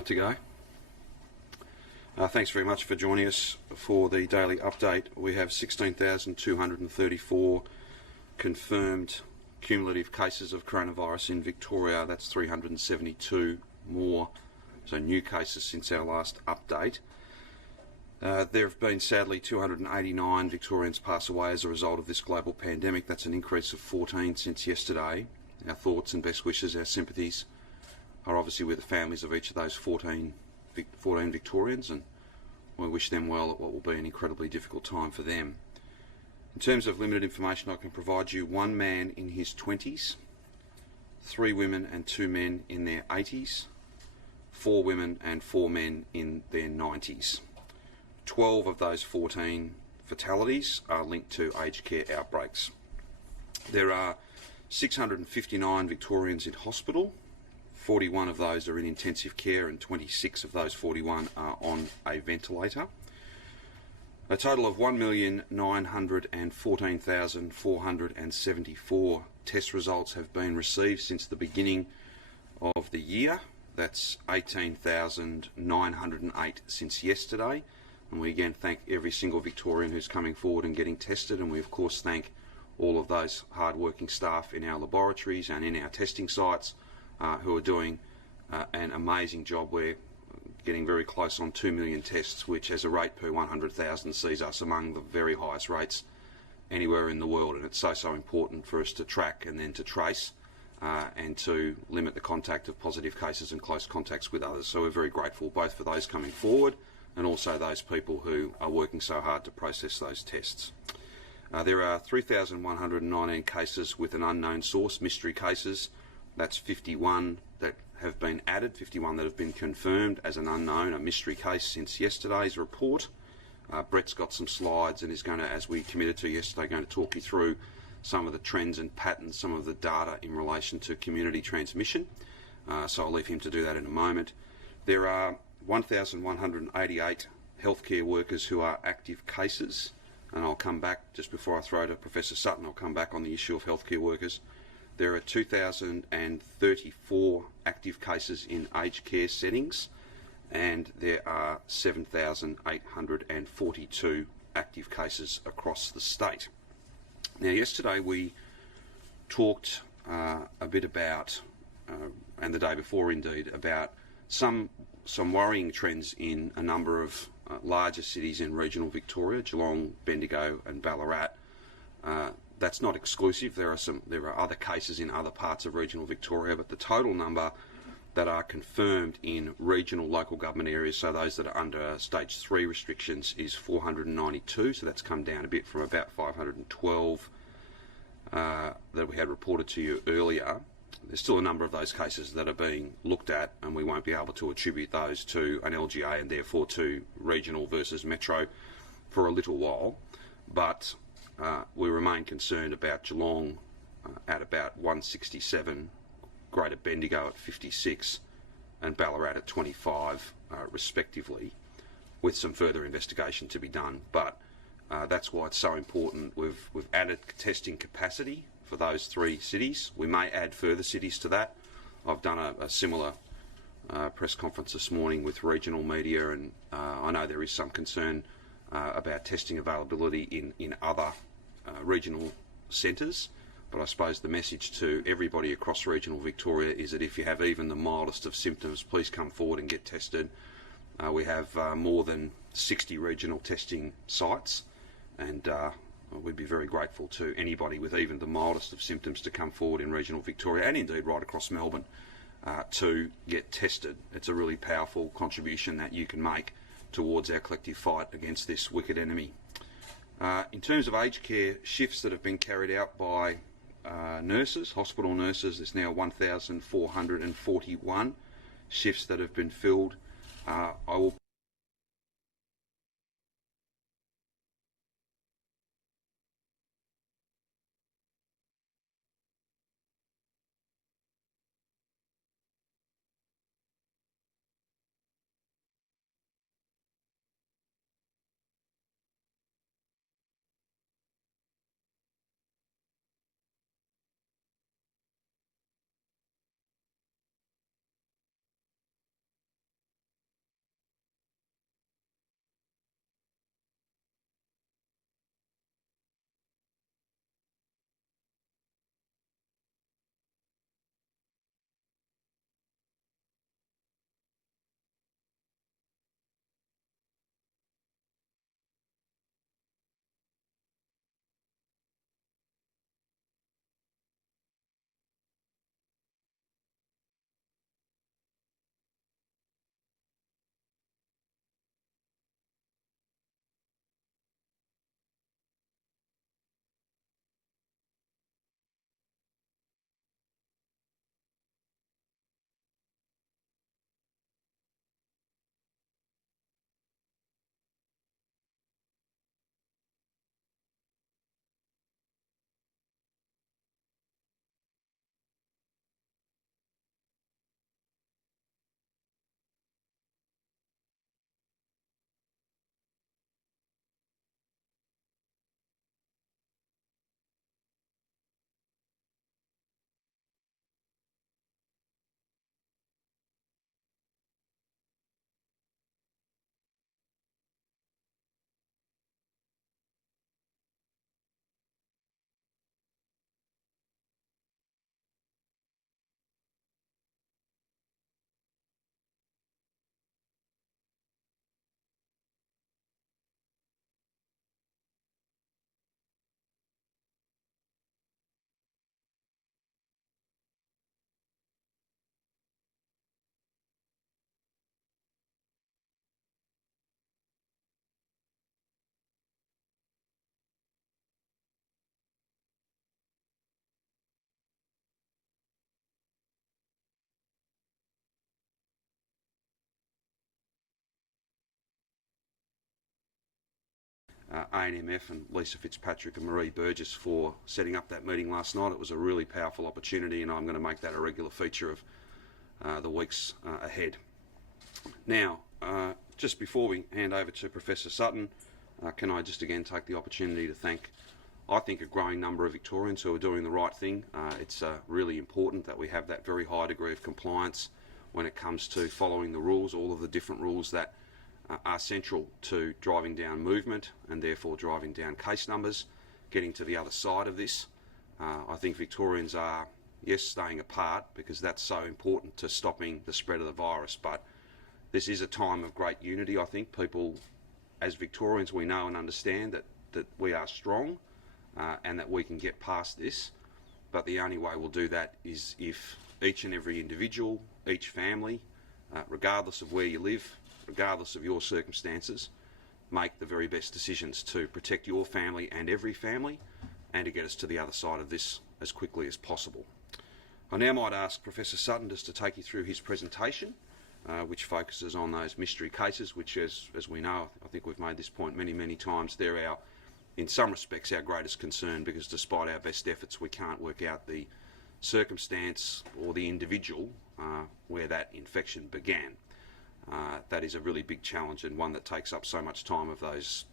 right to go. Thanks very much for joining us for the daily update. We have 16,234 confirmed cumulative cases of coronavirus in Victoria. That's 372 more, so new cases since our last update. There have been sadly 289 Victorians pass away as a result of this global pandemic. That's an increase of 14 since yesterday. Our thoughts and best wishes, our sympathies are obviously with the families of each of those 14 Victorians, and we wish them well at what will be an incredibly difficult time for them. In terms of limited information, I can provide you: one man in his 20s, 3 women and 2 men in their 80s, 4 women and 4 men in their 90s. 12 of those 14 fatalities are linked to aged care outbreaks. There are 659 Victorians in hospital. 41 of those are in intensive care and 26 of those 41 are on a ventilator. A total of 1,914,474 test results have been received since the beginning of the year. That's 18,908 since yesterday. And we again thank every single Victorian who's coming forward and getting tested, and we of course thank all of those hard-working staff in our laboratories and in our testing sites who are doing an amazing job. We're getting very close on 2 million tests, which as a rate per 100,000 sees us among the very highest rates anywhere in the world. And it's so important for us to track and then to trace and to limit the contact of positive cases and close contacts with others. So we're very grateful both for those coming forward and also those people who are working so hard to process those tests. There are 3,119 cases with an unknown source, mystery cases. That's 51 that have been added, 51 that have been confirmed as an unknown, a mystery case since yesterday's report. Brett's got some slides and is going to, as we committed to yesterday, going to talk you through some of the trends and patterns, some of the data in relation to community transmission. So I'll leave him to do that in a moment. There are 1,188 healthcare workers who are active cases, and I'll come back just before I throw to Professor Sutton. I'll come back on the issue of healthcare workers. There are 2,034 active cases in aged care settings, and there are 7,842 active cases across the state. Now, yesterday we talked a bit about, and the day before indeed, about some worrying trends in a number of larger cities in regional Victoria, Geelong, Bendigo and Ballarat. That's not exclusive. There are other cases in other parts of regional Victoria, but the total number that are confirmed in regional local government areas, so those that are under stage 3 restrictions, is 492. So that's come down a bit from about 512 that we had reported to you earlier. There's still a number of those cases that are being looked at, and we won't be able to attribute those to an LGA and therefore to regional versus metro for a little while. But we remain concerned about Geelong at about 167, Greater Bendigo at 56 and Ballarat at 25 respectively, with some further investigation to be done. But that's why it's so important. We've added testing capacity for those 3 cities. We may add further cities to that. I've done a similar press conference this morning with regional media, and I know there is some concern about testing availability in other regional centres, but I suppose the message to everybody across regional Victoria is that if you have even the mildest of symptoms, please come forward and get tested. We have more than 60 regional testing sites, and we'd be very grateful to anybody with even the mildest of symptoms to come forward in regional Victoria, and indeed right across Melbourne, to get tested. It's a really powerful contribution that you can make towards our collective fight against this wicked enemy. In terms of aged care shifts that have been carried out by nurses, hospital nurses, there's now 1,441 shifts that have been filled. I will ANMF and Lisa Fitzpatrick and Marie Burgess for setting up that meeting last night. It was a really powerful opportunity, and I'm going to make that a regular feature of the weeks ahead. Now, just before we hand over to Professor Sutton, can I just again take the opportunity to thank, I think, a growing number of Victorians who are doing the right thing. It's really important that we have that very high degree of compliance when it comes to following the rules, all of the different rules that are central to driving down movement and therefore driving down case numbers, getting to the other side of this. I think Victorians are, yes, staying apart because that's so important to stopping the spread of the virus, but this is a time of great unity. I think people, as Victorians, we know and understand that we are strong and that we can get past this, but the only way we'll do that is if each and every individual, each family, regardless of where you live, regardless of your circumstances, make the very best decisions to protect your family and every family and to get us to the other side of this as quickly as possible. I now might ask Professor Sutton just to take you through his presentation, which focuses on those mystery cases, which, as we know, I think we've made this point many times, they're in some respects our greatest concern, because despite our best efforts we can't work out the circumstance or the individual where that infection began. That is a really big challenge, and one that takes up so much time of those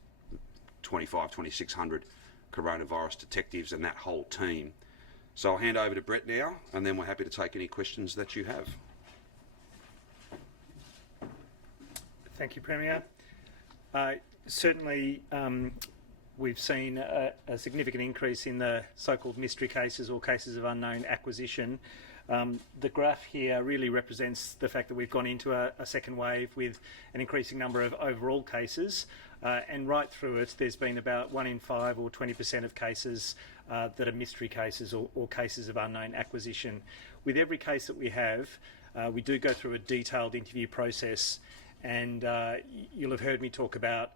2,600 coronavirus detectives and that whole team. So I'll hand over to Brett now, and then we're happy to take any questions that you have. Thank you, Premier. Certainly we've seen a significant increase in the so-called mystery cases or cases of unknown acquisition. The graph here really represents the fact that we've gone into a second wave with an increasing number of overall cases, and right through it there's been about 1 in 5 or 20% of cases that are mystery cases or cases of unknown acquisition. With every case that we have, we do go through a detailed interview process, and you'll have heard me talk about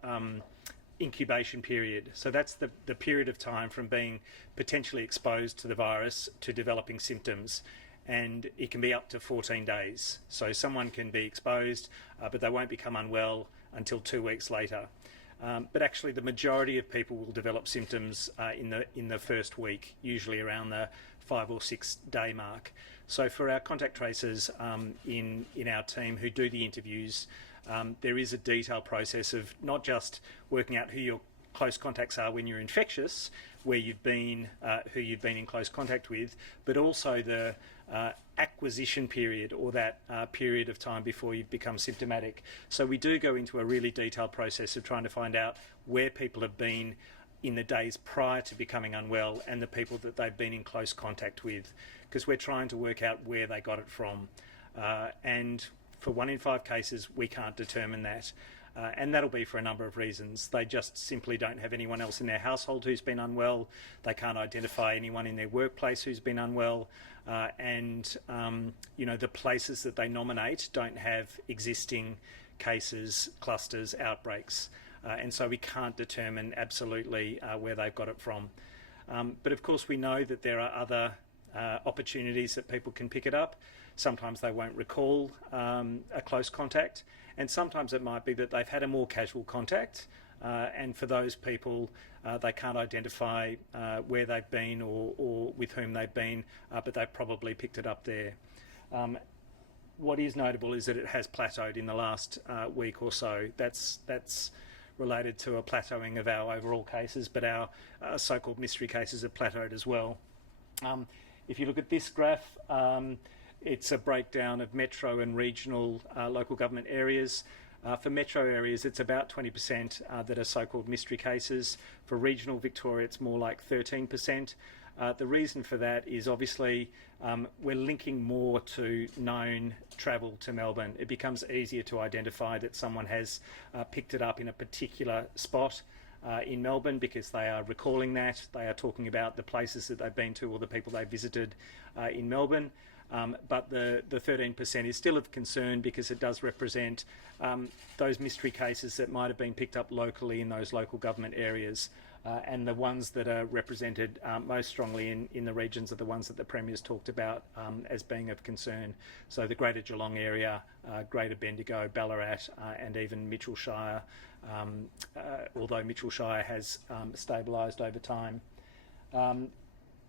incubation period. So that's the period of time from being potentially exposed to the virus to developing symptoms, and it can be up to 14 days. So someone can be exposed, but they won't become unwell until 2 weeks later. But actually the majority of people will develop symptoms in the first week, usually around the 5 or 6 day mark. So for our contact tracers in our team who do the interviews, there is a detailed process of not just working out who your close contacts are when you're infectious, where you've been, who you've been in close contact with, but also the acquisition period, or that period of time before you've become symptomatic. So we do go into a really detailed process of trying to find out where people have been in the days prior to becoming unwell and the people that they've been in close contact with, because we're trying to work out where they got it from. And for 1 in 5 cases, we can't determine that. And that'll be for a number of reasons. They just simply don't have anyone else in their household who's been unwell. They can't identify anyone in their workplace who's been unwell. And the places that they nominate don't have existing cases, clusters, outbreaks. And so we can't determine absolutely where they've got it from. But of course we know that there are other opportunities that people can pick it up. Sometimes they won't recall a close contact, and sometimes it might be that they've had a more casual contact, and for those people they can't identify where they've been or with whom they've been, but they've probably picked it up there. What is notable is that it has plateaued in the last week or so. That's related to a plateauing of our overall cases, but our so-called mystery cases have plateaued as well. If you look at this graph, it's a breakdown of metro and regional local government areas. For metro areas, it's about 20% that are so-called mystery cases. For regional Victoria, it's more like 13%. The reason for that is obviously we're linking more to known travel to Melbourne. It becomes easier to identify that someone has picked it up in a particular spot in Melbourne because they are recalling that. They are talking about the places that they've been to or the people they visited in Melbourne. But the 13% is still of concern because it does represent those mystery cases that might have been picked up locally in those local government areas. and the ones that are represented most strongly in the regions are the ones that the Premier's talked about as being of concern. So the Greater Geelong area, Greater Bendigo, Ballarat, and even Mitchell Shire, although Mitchell Shire has stabilised over time.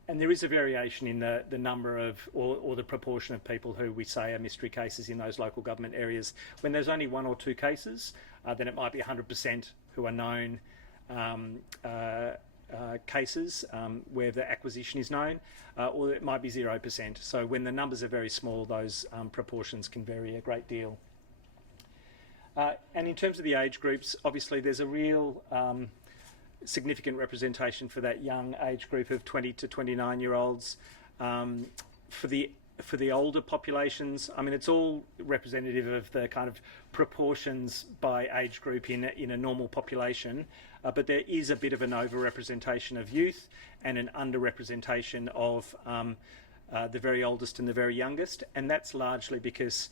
And there is a variation in the number of, or the proportion of people who we say are mystery cases in those local government areas. When there's only 1 or 2 cases, then it might be 100% who are known cases where the acquisition is known, or it might be 0%. So when the numbers are very small, those proportions can vary a great deal. And in terms of the age groups, obviously there's a real significant representation for that young age group of 20 to 29-year-olds. For the older populations, I mean, it's all representative of the kind of proportions by age group in a normal population, but there is a bit of an overrepresentation of youth and an underrepresentation of the very oldest and the very youngest, and that's largely because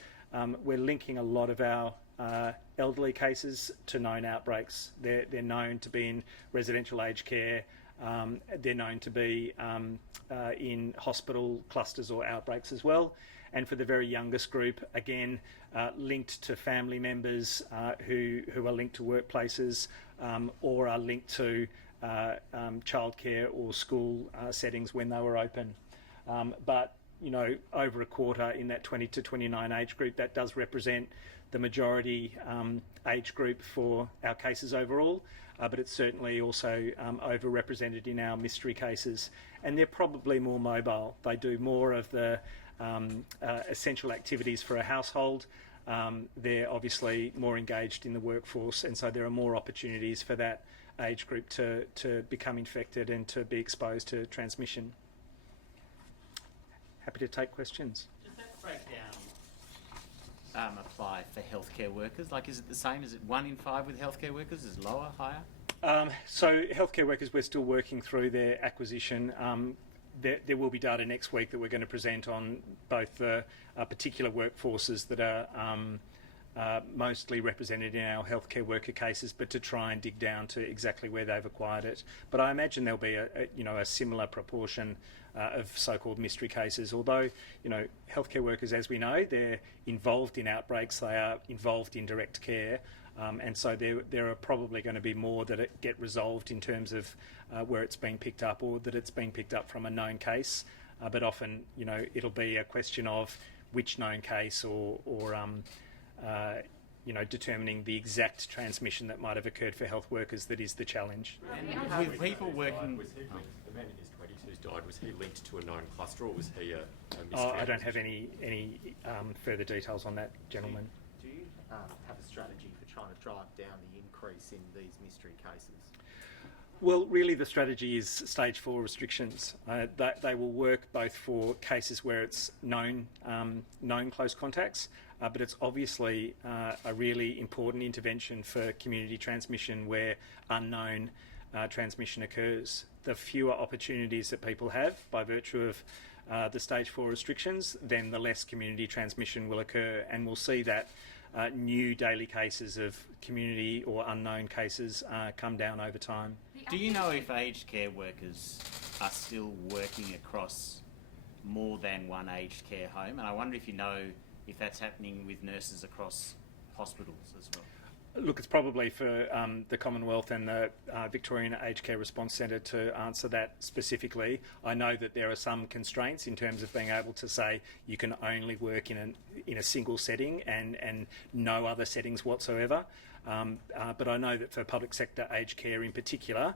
we're linking a lot of our elderly cases to known outbreaks. They're known to be in residential aged care. They're known to be in hospital clusters or outbreaks as well. And for the very youngest group, again, linked to family members who are linked to workplaces or are linked to childcare or school settings when they were open. But, you know, over a quarter in that 20 to 29 age group, that does represent the majority age group for our cases overall, but it's certainly also overrepresented in our mystery cases. And they're probably more mobile. They do more of the essential activities for a household. They're obviously more engaged in the workforce, and so there are more opportunities for that age group to become infected and to be exposed to transmission. Happy to take questions. Does that breakdown apply for healthcare workers? Like, is it the same? Is it 1 in 5 with healthcare workers? Is it lower, higher? So healthcare workers, we're still working through their acquisition. There will be data next week that we're going to present on both the particular workforces that are mostly represented in our healthcare worker cases, but to try and dig down to exactly where they've acquired it. But I imagine there'll be a similar proportion of so-called mystery cases. Although, you know, healthcare workers, as we know, they're involved in outbreaks, they are involved in direct care, and so there are probably going to be more that get resolved in terms of where it's been picked up, or that it's been picked up from a known case. But often, you know, it'll be a question of which known case or you know, determining the exact transmission that might have occurred for health workers that is the challenge. And with people working... The man in his 20s who's died, was he linked to a known cluster, or was he a mystery? I don't have any further details on that, gentleman. Do you have a strategy for trying to drive down the increase in these mystery cases? Well, really the strategy is stage 4 restrictions. They will work both for cases where it's known close contacts, but it's obviously a really important intervention for community transmission where unknown transmission occurs. The fewer opportunities that people have by virtue of the stage 4 restrictions, then the less community transmission will occur, and we'll see that new daily cases of community or unknown cases come down over time. Do you know if aged care workers are still working across more than one aged care home? And I wonder if you know if that's happening with nurses across hospitals as well. Look, it's probably for the Commonwealth and the Victorian Aged Care Response Centre to answer that specifically. I know that there are some constraints in terms of being able to say you can only work in a single setting and no other settings whatsoever. But I know that for public sector aged care in particular,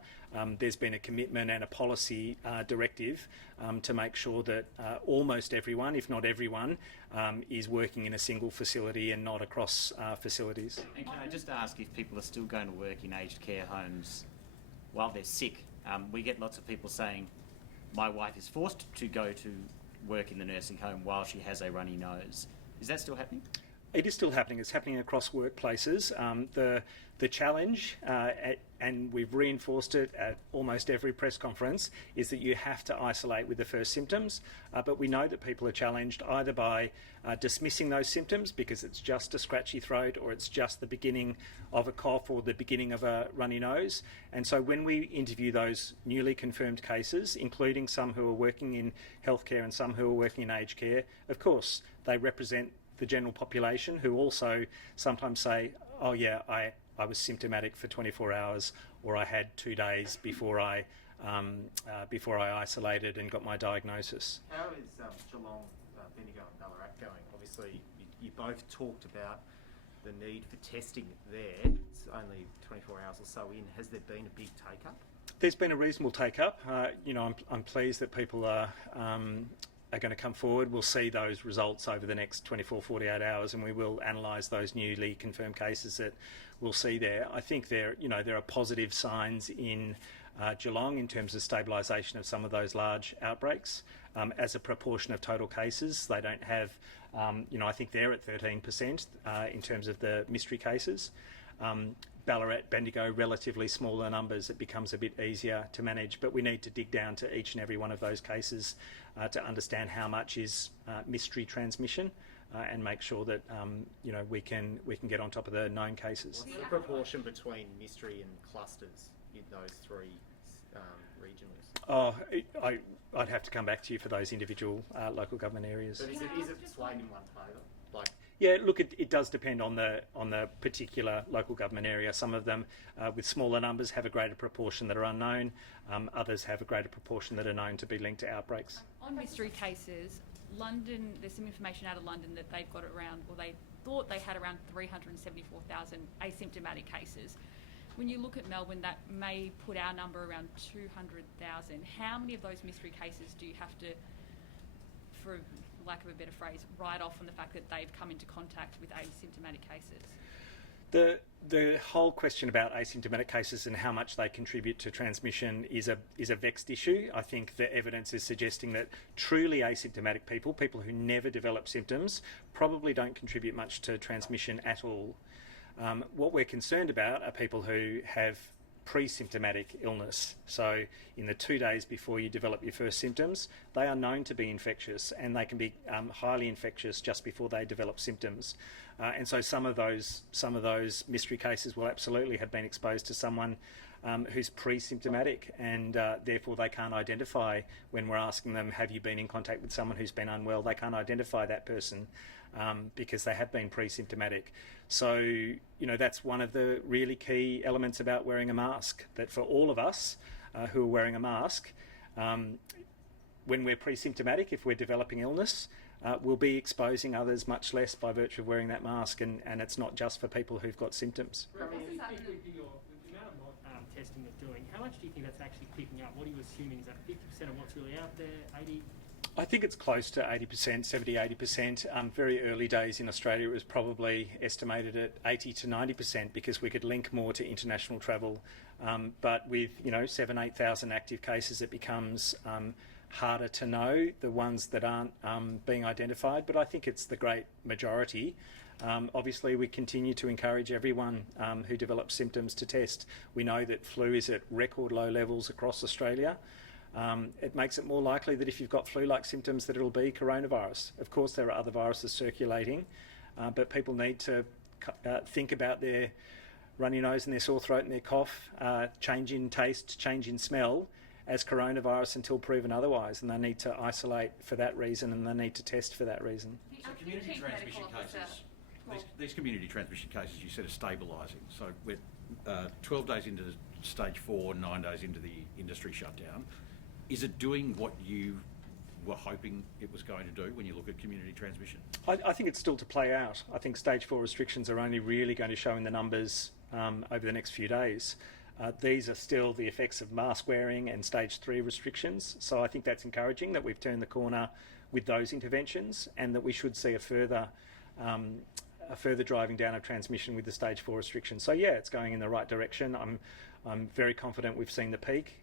there's been a commitment and a policy directive to make sure that almost everyone, if not everyone, is working in a single facility and not across facilities. And can I just ask if people are still going to work in aged care homes while they're sick? We get lots of people saying, my wife is forced to go to work in the nursing home while she has a runny nose. Is that still happening? It is still happening. It's happening across workplaces. The challenge, and we've reinforced it at almost every press conference, is that you have to isolate with the first symptoms. But we know that people are challenged either by dismissing those symptoms because it's just a scratchy throat, or it's just the beginning of a cough or the beginning of a runny nose. And so when we interview those newly confirmed cases, including some who are working in healthcare and some who are working in aged care, of course, they represent the general population who also sometimes say, oh yeah, I was symptomatic for 24 hours, or I had 2 days before I isolated and got my diagnosis. How is Geelong, Bendigo and Ballarat going? Obviously, you both talked about the need for testing there. It's only 24 hours or so in. Has there been a big take-up? There's been a reasonable take-up. I'm pleased that people are going to come forward. We'll see those results over the next 24, 48 hours, and we will analyse those newly confirmed cases that we'll see there. I think there are positive signs in Geelong in terms of stabilisation of some of those large outbreaks. As a proportion of total cases, they don't have, I think they're at 13% in terms of the mystery cases. Ballarat, Bendigo, relatively smaller numbers. It becomes a bit easier to manage, but we need to dig down to each and every one of those cases to understand how much is mystery transmission and make sure that we can get on top of the known cases. What's the proportion between mystery and clusters in those three regionals? I'd have to come back to you for those individual local government areas. But is it swayed in one favour? Yeah, look, it does depend on the particular local government area. Some of them, with smaller numbers, have a greater proportion that are unknown. Others have a greater proportion that are known to be linked to outbreaks. On mystery cases, London, there's some information out of London that they've got around, or they thought they had around 374,000 asymptomatic cases. When you look at Melbourne, that may put our number around 200,000. How many of those mystery cases do you have to, for lack of a better phrase, write off on the fact that they've come into contact with asymptomatic cases? The whole question about asymptomatic cases and how much they contribute to transmission is a vexed issue. I think the evidence is suggesting that truly asymptomatic people who never develop symptoms, probably don't contribute much to transmission at all. What we're concerned about are people who have pre-symptomatic illness. So in the 2 days before you develop your first symptoms, they are known to be infectious, and they can be highly infectious just before they develop symptoms. And so some of those mystery cases will absolutely have been exposed to someone who's pre-symptomatic, and therefore they can't identify, when we're asking them, have you been in contact with someone who's been unwell, they can't identify that person because they have been pre-symptomatic. So, that's one of the really key elements about wearing a mask, that for all of us who are wearing a mask, when we're pre-symptomatic, if we're developing illness, we'll be exposing others much less by virtue of wearing that mask, and it's not just for people who've got symptoms. The amount of testing you're doing, how much do you think that's actually picking up? What are you assuming? Is that 50% of what's really out there, 80%? I think it's close to 80%, 70, 80%. Very early days in Australia, it was probably estimated at 80 to 90% because we could link more to international travel. But with 7,000, 8,000 active cases, it becomes harder to know the ones that aren't being identified. But I think it's the great majority. Obviously, we continue to encourage everyone who develops symptoms to test. We know that flu is at record low levels across Australia. It makes it more likely that if you've got flu-like symptoms that it'll be coronavirus. Of course, there are other viruses circulating, but people need to think about their runny nose and their sore throat and their cough, change in taste, change in smell, as coronavirus until proven otherwise, and they need to isolate for that reason, and they need to test for that reason. So community transmission cases, these community transmission cases you said are stabilising. So we're 12 days into stage 4, 9 days into the industry shutdown. Is it doing what you were hoping it was going to do when you look at community transmission? I think it's still to play out. I think stage 4 restrictions are only really going to show in the numbers over the next few days. These are still the effects of mask wearing and stage 3 restrictions. So I think that's encouraging that we've turned the corner with those interventions, and that we should see a further driving down of transmission with the stage 4 restrictions. So yeah, it's going in the right direction. I'm very confident we've seen the peak,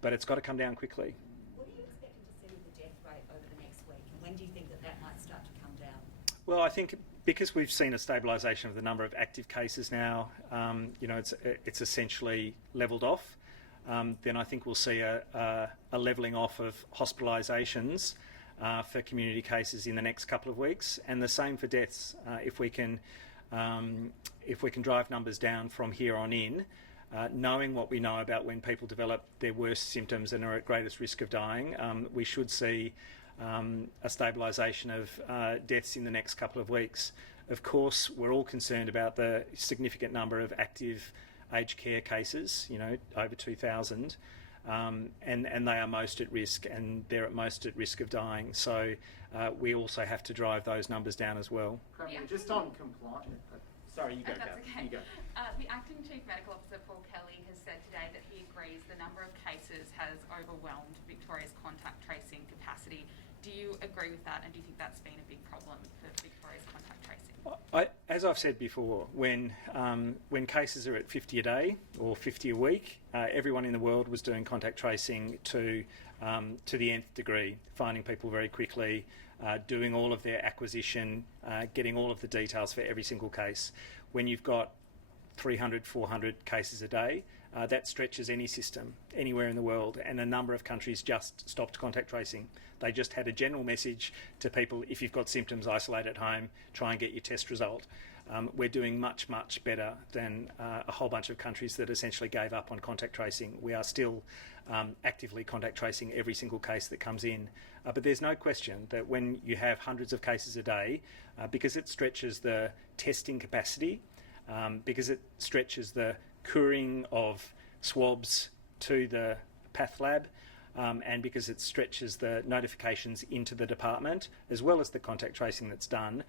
but it's got to come down quickly. What are you expecting to see with the death rate over the next week, and when do you think that might start to come down? Well, I think Because we've seen a stabilisation of the number of active cases now, it's essentially levelled off. Then I think we'll see a levelling off of hospitalisations for community cases in the next couple of weeks, and the same for deaths. If we can drive numbers down from here on in, knowing what we know about when people develop their worst symptoms and are at greatest risk of dying, we should see a stabilisation of deaths in the next couple of weeks. Of course, we're all concerned about the significant number of active aged care cases, over 2,000, and they are most at risk, and they're at most at risk of dying. So we also have to drive those numbers down as well. Premier, just on compliance. Sorry, you go, That's Kat. okay. You go. The Acting Chief Medical Officer, Paul Kelly, has said today that he agrees the number of cases has overwhelmed Victoria's contact tracing capacity. Do you agree with that, and do you think that's been a big problem for Victoria's contact tracing? As I've said before, when cases are at 50 a day or 50 a week, everyone in the world was doing contact tracing to the nth degree, finding people very quickly, doing all of their acquisition, getting all of the details for every single case. When you've got 300, 400 cases a day, that stretches any system anywhere in the world, and a number of countries just stopped contact tracing. They just had a general message to people: if you've got symptoms, isolate at home, try and get your test result. We're doing much, much better than a whole bunch of countries that essentially gave up on contact tracing. We are still actively contact tracing every single case that comes in. But there's no question that when you have hundreds of cases a day, because it stretches the testing capacity, because it stretches the couriering of swabs to the path lab, and because it stretches the notifications into the department, as well as the contact tracing that's done,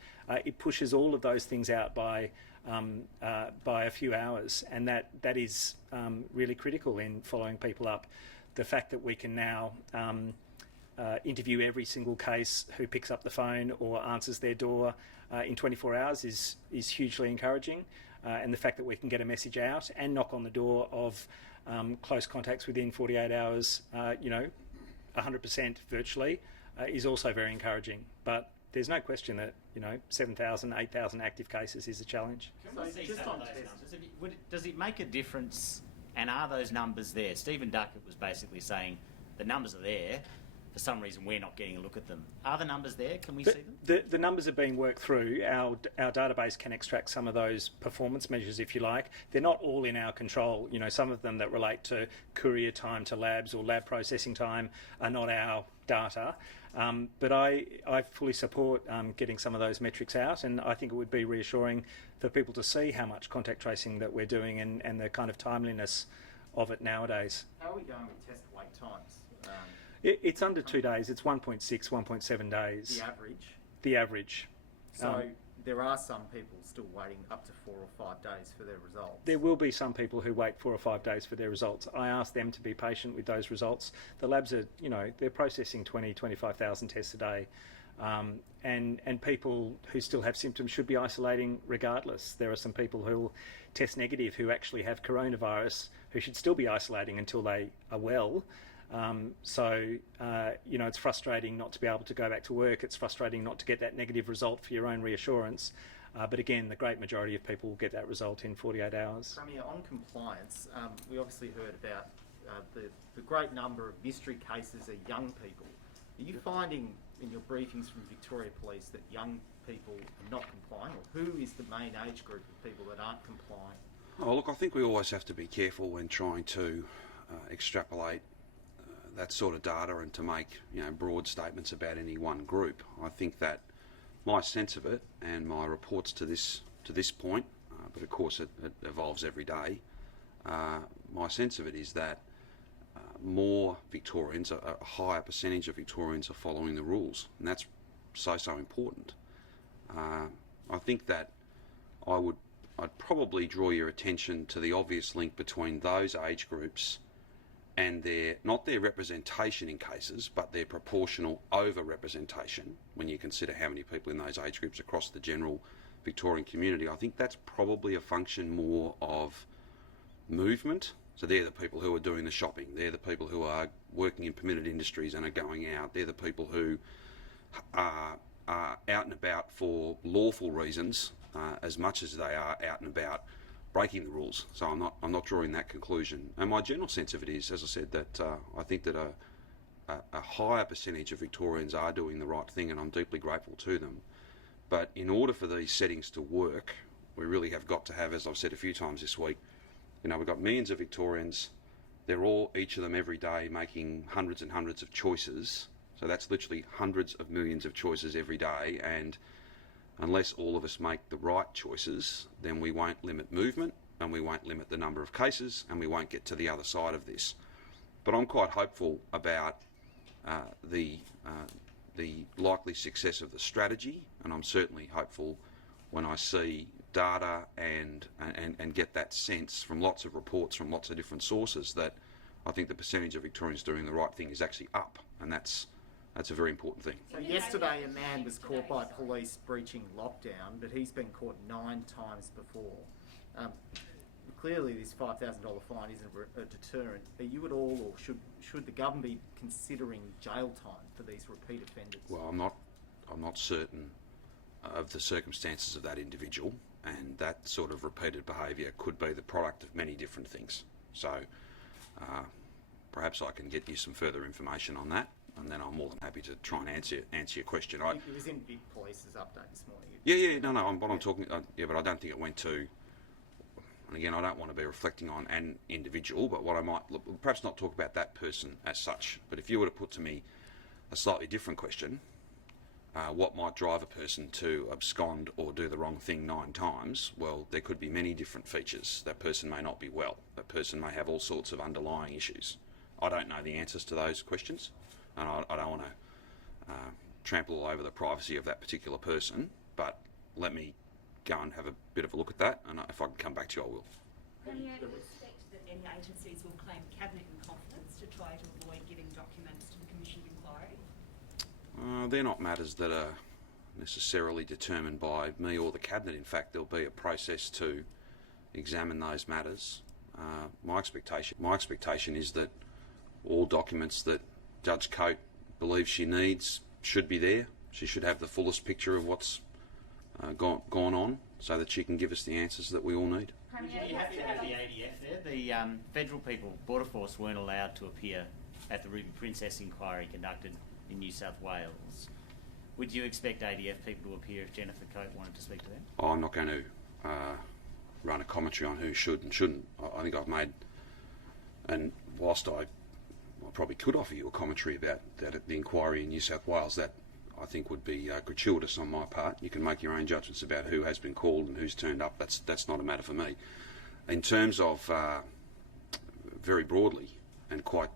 it pushes all of those things out by a few hours, and that is really critical in following people up. The fact that we can now interview every single case who picks up the phone or answers their door in 24 hours is hugely encouraging, and the fact that we can get a message out and knock on the door of close contacts within 48 hours, 100% virtually, is also very encouraging. But there's no question that 7,000, 8,000 active cases is a challenge. Can we see some of those numbers? Does it make a difference, and are those numbers there? Stephen Duckett was basically saying the numbers are there. For some reason, we're not getting a look at them. Are the numbers there? Can we see them? The numbers are being worked through. Our database can extract some of those performance measures, if you like. They're not all in our control. Some of them that relate to courier time to labs or lab processing time are not our data. But I fully support getting some of those metrics out, and I think it would be reassuring for people to see how much contact tracing that we're doing and the kind of timeliness of it nowadays. How are we going with test wait times? It's under 2 days. It's 1.6, 1.7 days. The average? The average. So there are some people still waiting up to 4 or 5 days for their results? There will be some people who wait 4 or 5 days for their results. I ask them to be patient with those results. The labs are, they're processing 20, 25,000 tests a day. And people who still have symptoms should be isolating regardless. There are some people who will test negative who actually have coronavirus who should still be isolating until they are well. It's frustrating not to be able to go back to work. It's frustrating not to get that negative result for your own reassurance. But again, the great majority of people will get that result in 48 hours. Premier, on compliance, we obviously heard about the great number of mystery cases are young people. Are you finding in your briefings from Victoria Police that young people are not complying, or who is the main age group of people that aren't complying? Oh, look, I think we always have to be careful when trying to extrapolate that sort of data and to make broad statements about any one group. I think that my sense of it and my reports to this point, but of course it evolves every day. My sense of it is that more Victorians, a higher percentage of Victorians, are following the rules, and that's so important. I think that I'd probably draw your attention to the obvious link between those age groups and not their representation in cases, but their proportional over-representation when you consider how many people in those age groups across the general Victorian community. I think that's probably a function more of movement. So they're the people who are doing the shopping. They're the people who are working in permitted industries and are going out. They're the people who are out and about for lawful reasons as much as they are out and about breaking the rules. So I'm not drawing that conclusion. And my general sense of it is, as I said, that I think that a higher percentage of Victorians are doing the right thing, and I'm deeply grateful to them. But in order for these settings to work, we really have got to have, as I've said a few times this week, we've got millions of Victorians. They're all, each of them every day, making hundreds and hundreds of choices. So that's literally hundreds of millions of choices every day. And unless all of us make the right choices, then we won't limit movement, and we won't limit the number of cases, and we won't get to the other side of this. But I'm quite hopeful about the likely success of the strategy, and I'm certainly hopeful when I see data and get that sense from lots of reports from lots of different sources that I think the percentage of Victorians doing the right thing is actually up, and that's a very important thing. So yesterday a man was caught by police breaching lockdown, but he's been caught 9 times before. Clearly this $5,000 fine isn't a deterrent. Are you at all, or should the government be considering jail time for these repeat offenders? Well, I'm not certain of the circumstances of that individual, and that sort of repeated behaviour could be the product of many different things. So perhaps I can get you some further information on that, and then I'm more than happy to try and answer your question. It was in Vic Police's update this morning. I'm talking. But I don't think it went to. And again, I don't want to be reflecting on an individual, but what I might perhaps not talk about that person as such. But if you were to put to me a slightly different question, what might drive a person to abscond or do the wrong thing 9 times? Well, there could be many different features. That person may not be well. That person may have all sorts of underlying issues. I don't know the answers to those questions, and I don't want to trample all over the privacy of that particular person, but let me go and have a bit of a look at that, and if I can come back to you, I will. Premier, do you expect that any agencies will claim cabinet in confidence to try to avoid giving documents to the commissioned inquiry? They're not matters that are necessarily determined by me or the cabinet. In fact, there'll be a process to examine those matters. My expectation is that all documents that Judge Coate believes she needs should be there. She should have the fullest picture of what's gone on, so that she can give us the answers that we all need. You have to have the ADF there. The federal people, Border Force, weren't allowed to appear at the Ruby Princess inquiry conducted in New South Wales. Would you expect ADF people to appear if Jennifer Coate wanted to speak to them? I'm not going to run a commentary on who should and shouldn't. I think I've made, and whilst I probably could offer you a commentary about that at the inquiry in New South Wales, that I think would be gratuitous on my part. You can make your own judgments about who has been called and who's turned up. That's not a matter for me. In terms of very broadly and quite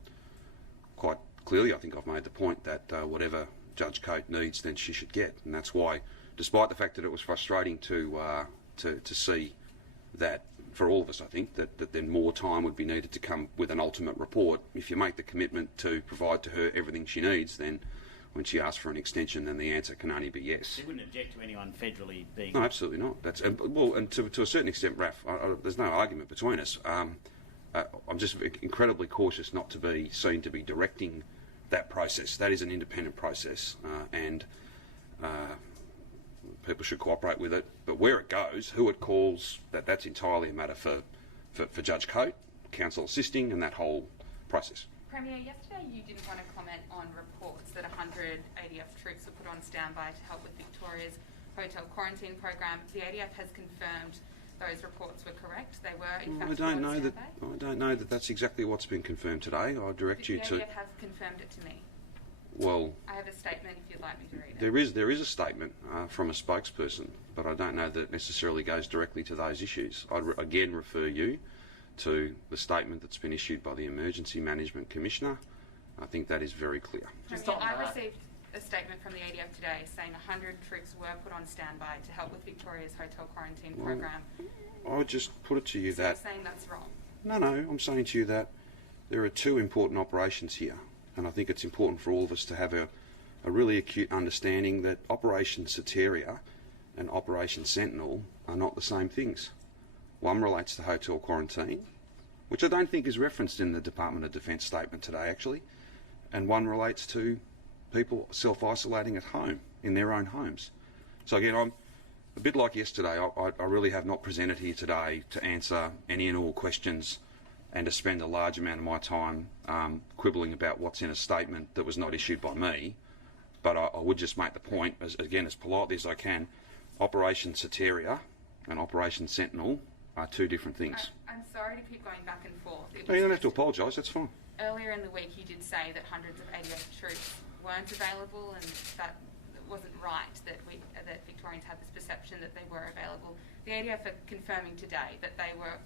clearly, I think I've made the point that whatever Judge Coate needs, then she should get, and that's why, despite the fact that it was frustrating to see that for all of us, I think that then more time would be needed to come with an ultimate report. If you make the commitment to provide to her everything she needs, then when she asks for an extension, then the answer can only be yes. You wouldn't object to anyone federally being... No, absolutely not. And to a certain extent, Raf, there's no argument between us. I'm just incredibly cautious not to be seen to be directing that process. That is an independent process, and people should cooperate with it. But where it goes, who it calls, that's entirely a matter for Judge Coate, counsel assisting, and that whole process. Premier, yesterday you didn't want to comment on reports that 100 ADF troops were put on standby to help with Victoria's hotel quarantine program. The ADF has confirmed those reports were correct. They were in fact I don't know that that's exactly what's been confirmed today. I'll direct you to... The ADF has confirmed it to me. Well, I have a statement if you'd like me to read it. There is a statement from a spokesperson, but I don't know that it necessarily goes directly to those issues. I'd again refer you to the statement that's been issued by the Emergency Management Commissioner. I think that is very clear. I received a statement from the ADF today saying 100 troops were put on standby to help with Victoria's hotel quarantine program. I would just put it to you so that... you're saying that's wrong? No, I'm saying to you that there are 2 important operations here, and I think it's important for all of us to have a really acute understanding that Operation Soteria and Operation Sentinel are not the same things. One relates to hotel quarantine, which I don't think is referenced in the Department of Defence statement today, actually, and one relates to people self-isolating at home, in their own homes. So again, I'm a bit like yesterday. I really have not presented here today to answer any and all questions and to spend a large amount of my time quibbling about what's in a statement that was not issued by me. But I would just make the point, as politely as I can, Operation Soteria and Operation Sentinel are two different things. I'm sorry to keep going back and forth. No, you don't have to apologise, that's fine. Earlier in the week you did say that hundreds of ADF troops weren't available and that wasn't right, that Victorians had this perception that they were available. The ADF are confirming today that they were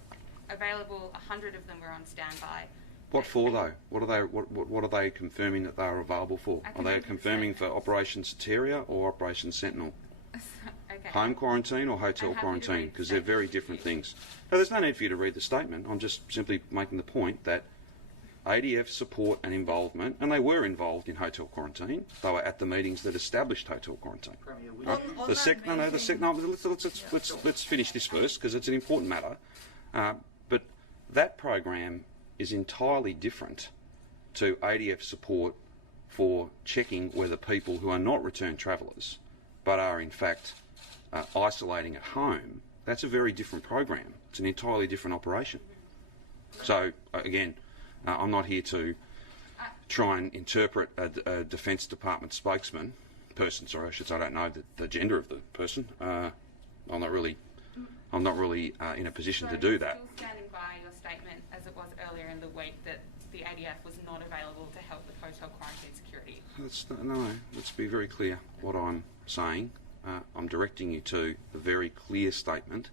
available, 100 of them were on standby. What for though? What are they confirming that they are available for? Are they confirming for Operation Soteria or Operation Sentinel? Okay. Home quarantine or hotel quarantine? Because they're very different things. No, there's no need for you to read the statement. I'm just simply making the point that ADF support and involvement, and they were involved in hotel quarantine. They were at the meetings that established hotel quarantine. Let's finish this first because it's an important matter. But that program is entirely different to ADF support for checking whether people who are not returned travellers but are in fact isolating at home. That's a very different program. It's an entirely different operation. So again, I'm not here to try and interpret a Defence Department spokesman, person, sorry, I should say. I don't know the gender of the person. I'm not really in a position to do that. Still standing by your statement, as it was earlier in the week, that the ADF was not available to help with hotel quarantine security. Let's be very clear what I'm saying. I'm directing you to the very clear statement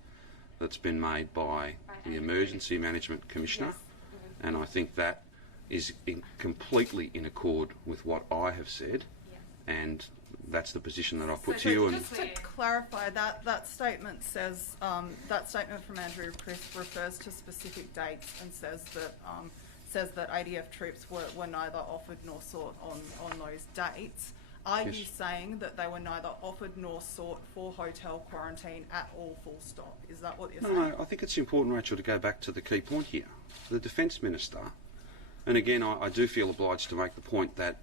that's been made by the Emergency Management Commissioner. Yes. And I think that is completely in accord with what I have said, and that's the position that I've put to you. And just to clarify, that statement says that statement from Andrew Crisp refers to specific dates and says that ADF troops were neither offered nor sought on those dates. Are you saying that they were neither offered nor sought for hotel quarantine at all, full stop? Is that what you're saying? No, I think it's important, Rachel, to go back to the key point here. The Defence Minister, and again, I do feel obliged to make the point that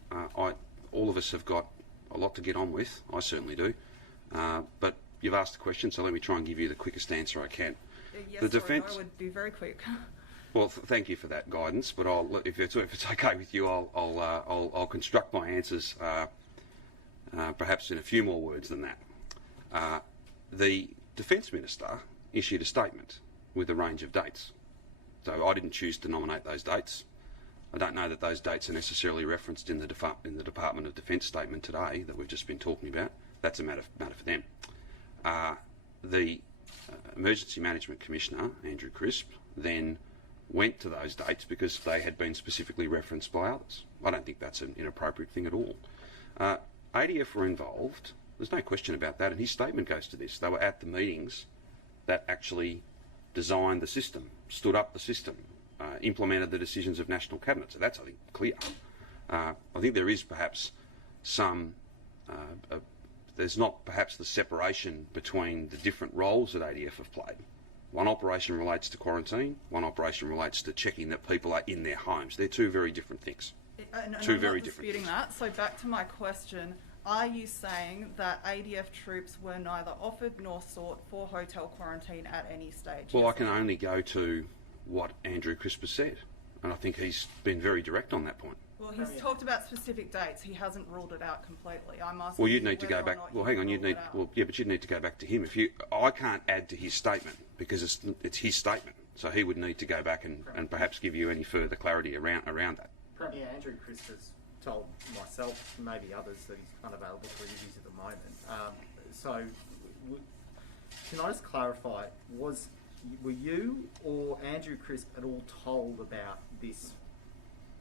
all of us have got a lot to get on with. I certainly do. But you've asked the question, so let me try and give you the quickest answer I can. Yes, the defence. I would be very quick. Well, thank you for that guidance, but if it's okay with you, I'll construct my answers perhaps in a few more words than that. The Defence Minister issued a statement with a range of dates. So I didn't choose to nominate those dates. I don't know that those dates are necessarily referenced in the Department of Defence statement today that we've just been talking about. That's a matter for them. The Emergency Management Commissioner, Andrew Crisp, then went to those dates because they had been specifically referenced by others. I don't think that's an inappropriate thing at all. ADF were involved, there's no question about that, and his statement goes to this. They were at the meetings that actually designed the system, stood up the system, implemented the decisions of National Cabinet. So that's, I think, clear. I think there is perhaps there's not perhaps the separation between the different roles that ADF have played. One operation relates to quarantine, one operation relates to checking that people are in their homes. They're two very different things. I'm not disputing that. So back to my question, are you saying that ADF troops were neither offered nor sought for hotel quarantine at any stage? Well, I can only go to what Andrew Crisp has said, and I think he's been very direct on that point. Well, he's talked about specific dates. He hasn't ruled it out completely. I'm asking. Well, you'd need to go back. Well, hang on. You'd need. Well, yeah, but you'd need to go back to him. I can't add to his statement because it's his statement. So he would need to go back and perhaps give you any further clarity around that. Premier Andrew Crisp has told myself, maybe others, that he's unavailable for interviews at the moment. So, can I just clarify? Were you or Andrew Crisp at all told about this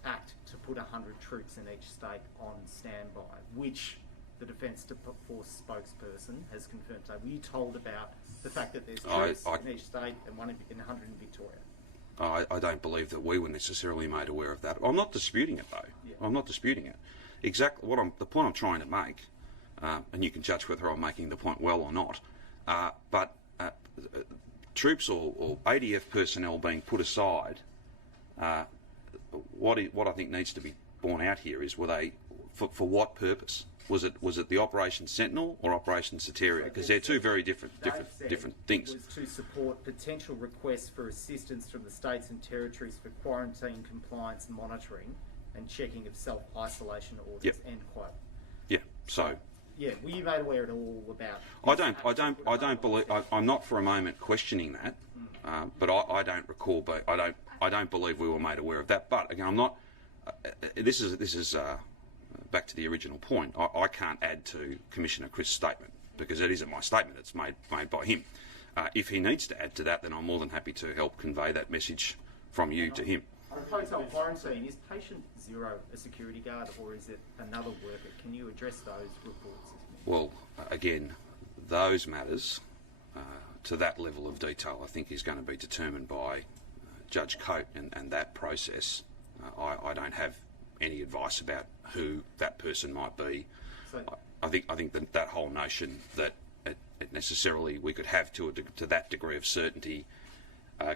act to put 100 troops in each state on standby, which the Defence Force spokesperson has confirmed? So were you told about the fact that there's troops in each state and 100 in Victoria? I don't believe that we were necessarily made aware of that. I'm not disputing it, though. Yeah. I'm not disputing it. Exactly the point I'm trying to make, and you can judge whether I'm making the point well or not, but troops or ADF personnel being put aside, what I think needs to be borne out here is, were they For what purpose? Was it the Operation Sentinel or Operation Soteria? Because they're two very different things. Was to support potential requests for assistance from the states and territories for quarantine compliance monitoring and checking of self-isolation orders. Yep. End quote. Yeah. So. Yeah. Were you made aware at all about? I don't believe. I'm not for a moment questioning that, but I don't recall. But I don't believe we were made aware of that. But again, I'm not. This is back to the original point. I can't add to Commissioner Chris' statement because it isn't my statement. It's made by him. If he needs to add to that, then I'm more than happy to help convey that message from you to him. On hotel quarantine, is patient zero a security guard or is it another worker? Can you address those reports? Well, again, those matters to that level of detail, I think, is going to be determined by Judge Coate and that process. I don't have any advice about who that person might be. So, I think that whole notion that it necessarily we could have to that degree of certainty,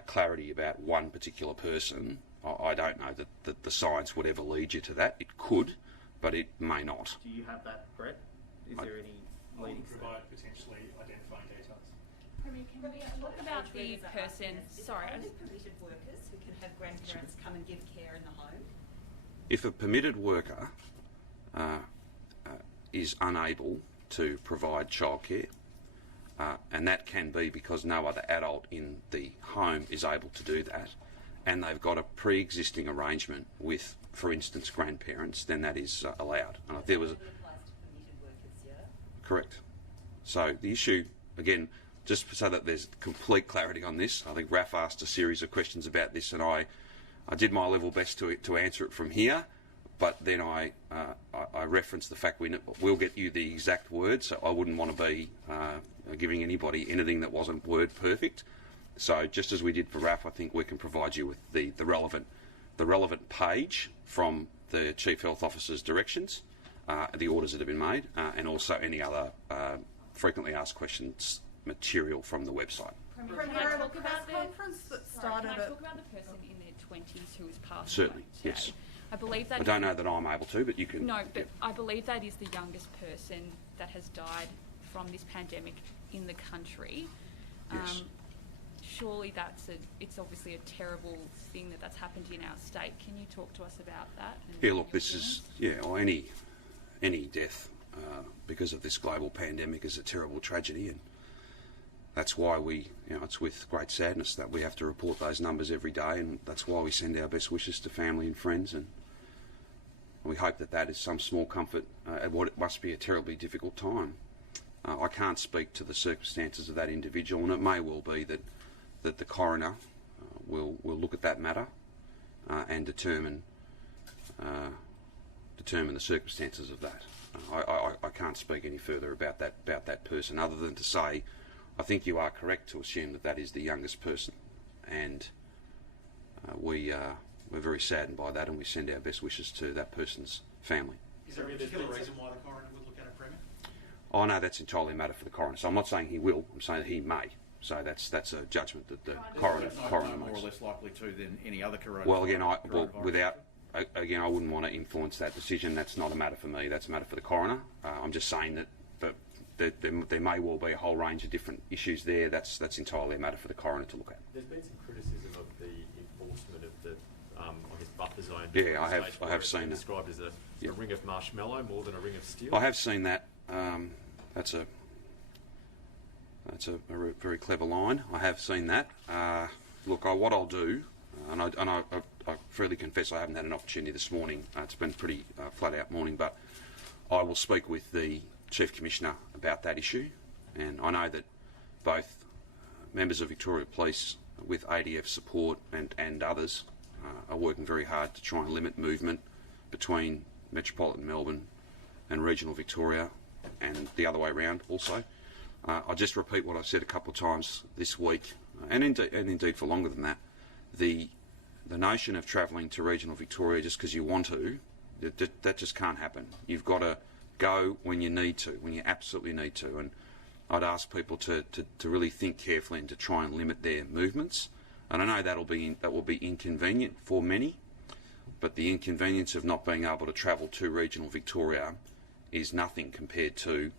clarity about one particular person. I don't know that the science would ever lead you to that. It could, but it may not. Do you have that, Brett? Is there any leading to provide potentially identifying details? Can we talk about the person? Sorry. Only permitted workers who can have grandparents come and give care in the home. If a permitted worker is unable to provide childcare, and that can be because no other adult in the home is able to do that, and they've got a pre-existing arrangement with, for instance, grandparents, then that is allowed. And if there was correct. So the issue, again, just so that there's complete clarity on this, I think Raf asked a series of questions about this, and I did my level best to answer it from here. But then I referenced the fact we'll get you the exact words, so I wouldn't want to be giving anybody anything that wasn't word perfect. So just as we did for Raf, I think we can provide you with the relevant page from the Chief Health Officer's directions, the orders that have been made, and also any other frequently asked questions material from the website. Can I talk about the conference that started Can I talk about the person in their 20s who was passed Certainly, away today? yes. I believe that. I don't know that I'm able to, but you can. No, but I believe that is the youngest person that has died from this pandemic in the country. Yes. Surely it's obviously a terrible thing that's happened in our state. Can you talk to us about that? Yeah, look, this is, or any death because of this global pandemic is a terrible tragedy, and that's why it's with great sadness that we have to report those numbers every day, and that's why we send our best wishes to family and friends, and we hope that is some small comfort at what it must be a terribly difficult time. I can't speak to the circumstances of that individual, and it may well be that the coroner will look at that matter and determine the circumstances of that. I can't speak any further about that person, other than to say I think you are correct to assume that is the youngest person, and we're very saddened by that, and we send our best wishes to that person's family. Is there a particular reason why the coroner would look at a Premier? Oh no, that's entirely a matter for the coroner. So I'm not saying he will. I'm saying that he may. So that's a judgment that the coroner makes. More or less likely to than any other coroner. Well, again, I wouldn't want to influence that decision. That's not a matter for me. That's a matter for the coroner. I'm just saying that there may well be a whole range of different issues there. That's entirely a matter for the coroner to look at. There's been some criticism of the enforcement of the buffer zone. Yeah, I have seen that. Described as a ring of marshmallow more than a ring of steel. I have seen that. That's a very clever line. I have seen that. Look, what I'll do, and I freely confess I haven't had an opportunity this morning. It's been a pretty flat out morning, but I will speak with the Chief Commissioner about that issue, and I know that both members of Victoria Police with ADF support and others are working very hard to try and limit movement between metropolitan Melbourne and regional Victoria, and the other way around also. I'll just repeat what I've said a couple of times this week, and indeed for longer than that. The notion of travelling to regional Victoria just because you want to, that just can't happen. You've got to go when you need to, when you absolutely need to, and I'd ask people to really think carefully and to try and limit their movements. And I know that will be inconvenient for many, but the inconvenience of not being able to travel to regional Victoria is nothing compared to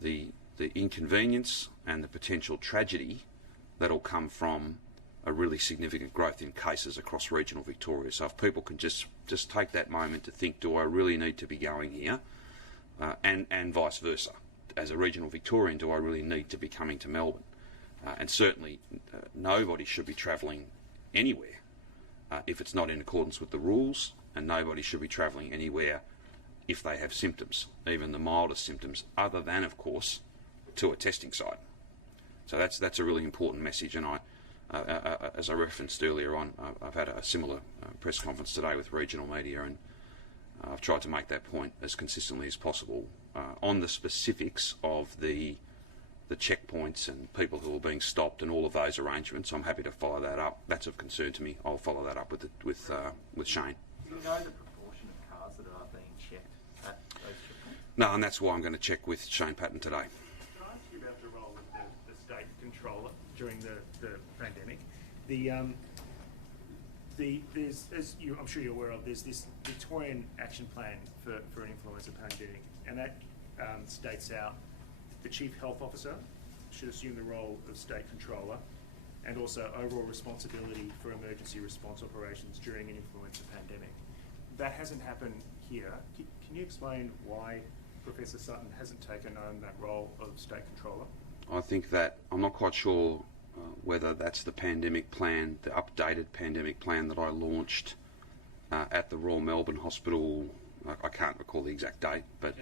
the inconvenience and the potential tragedy that'll come from a really significant growth in cases across regional Victoria. So if people can just take that moment to think, do I really need to be going here? And vice versa. As a regional Victorian, do I really need to be coming to Melbourne? And certainly nobody should be travelling anywhere if it's not in accordance with the rules, and nobody should be travelling anywhere if they have symptoms, even the mildest symptoms, other than, of course, to a testing site. So that's a really important message, and as I referenced earlier on, I've had a similar press conference today with regional media, and I've tried to make that point as consistently as possible on the specifics of the checkpoints and people who are being stopped and all of those arrangements. I'm happy to follow that up. That's of concern to me. I'll follow that up with Shane. Do you know the proportion of cars that are being checked at those checkpoints? No, and that's why I'm going to check with Shane Patton today. Can I ask you about the role of the state controller during the pandemic? There's, I'm sure you're aware of, there's this Victorian action plan for an influenza pandemic, and that states out the Chief Health Officer should assume the role of State Controller, and also overall responsibility for emergency response operations during an influenza pandemic. That hasn't happened here. Can you explain why Professor Sutton hasn't taken on that role of State Controller? I think that I'm not quite sure whether that's the pandemic plan, the updated pandemic plan that I launched at the Royal Melbourne Hospital. I can't recall the exact date, but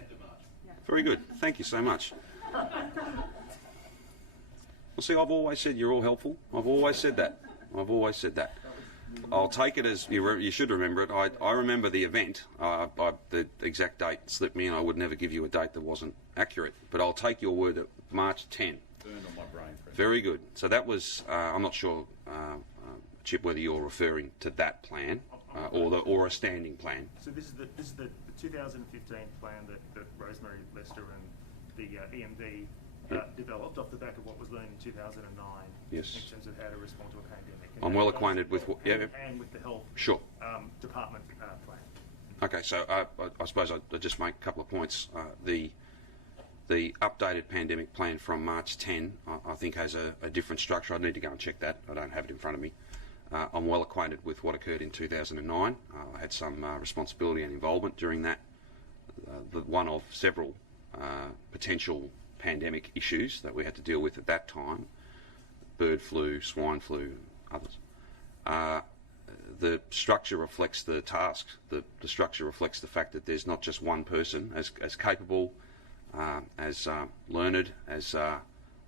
very good. Thank you so much. Well, see, I've always said you're all helpful. I've always said that. I'll take it as you should remember it. I remember the event. The exact date slipped me, and I would never give you a date that wasn't accurate. But I'll take your word at March 10. Burned on my brain. Very good. So that was. I'm not sure, Chip, whether you're referring to that plan or a standing plan. So this is the 2015 plan that Rosemary Lester and the EMD developed off the back of what was learned in 2009. Yes. In terms of how to respond to a pandemic. I'm well acquainted with and with the health department plan. Okay, so I suppose I'll just make a couple of points. The updated pandemic plan from March 10, I think, has a different structure. I need to go and check that. I don't have it in front of me. I'm well acquainted with what occurred in 2009. I had some responsibility and involvement during that. One of several potential pandemic issues that we had to deal with at that time: bird flu, swine flu, others. The structure reflects the task. The structure reflects the fact that there's not just one person as capable, as learned as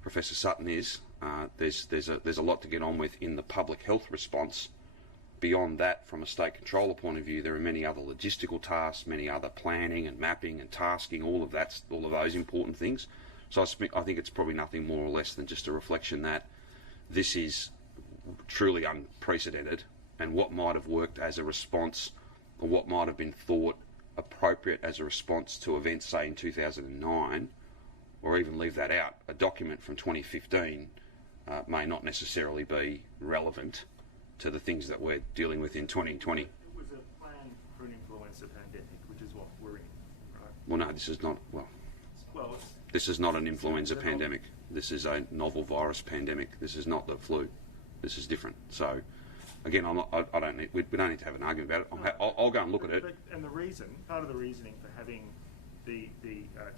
Professor Sutton is. There's a lot to get on with in the public health response. Beyond that, from a state controller point of view, there are many other logistical tasks, many other planning and mapping and tasking, all of those important things. So I think it's probably nothing more or less than just a reflection that this is truly unprecedented, and what might have worked as a response, or what might have been thought appropriate as a response to events, say, in 2009, or even leave that out, a document from 2015 may not necessarily be relevant to the things that we're dealing with in 2020. It was a plan for an influenza pandemic, which is what we're in, right? Well, no, this is not. This is not an influenza pandemic. This is a novel virus pandemic. This is not the flu. This is different. So, again, we don't need to have an argument about it. I'll go and look at it. And part of the reasoning for having the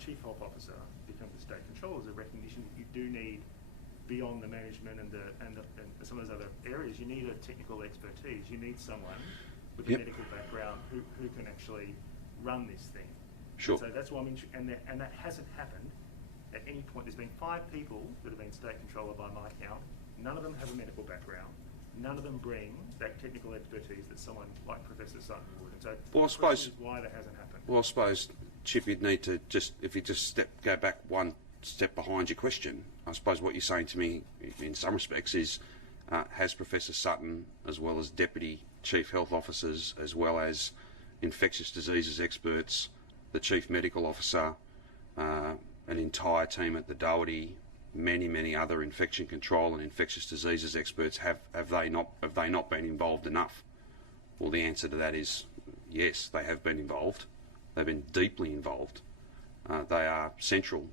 Chief Health Officer become the State Controller is a recognition that you do need, beyond the management and some of those other areas, you need a technical expertise. You need someone with a medical background who can actually run this thing. Sure. So that's why and that hasn't happened at any point. There's been 5 people that have been State Controller by my count. None of them have a medical background. None of them bring that technical expertise that someone like Professor Sutton would. And so I suppose why that hasn't happened. Well, I suppose, Chip, you'd need to go back one step behind your question. I suppose what you're saying to me, in some respects, is has Professor Sutton, as well as Deputy Chief Health Officers, as well as infectious diseases experts, the Chief Medical Officer, an entire team at the Doherty, many other infection control and infectious diseases experts, have they not been involved enough? Well, the answer to that is yes, they have been involved. They've been deeply involved. They are central.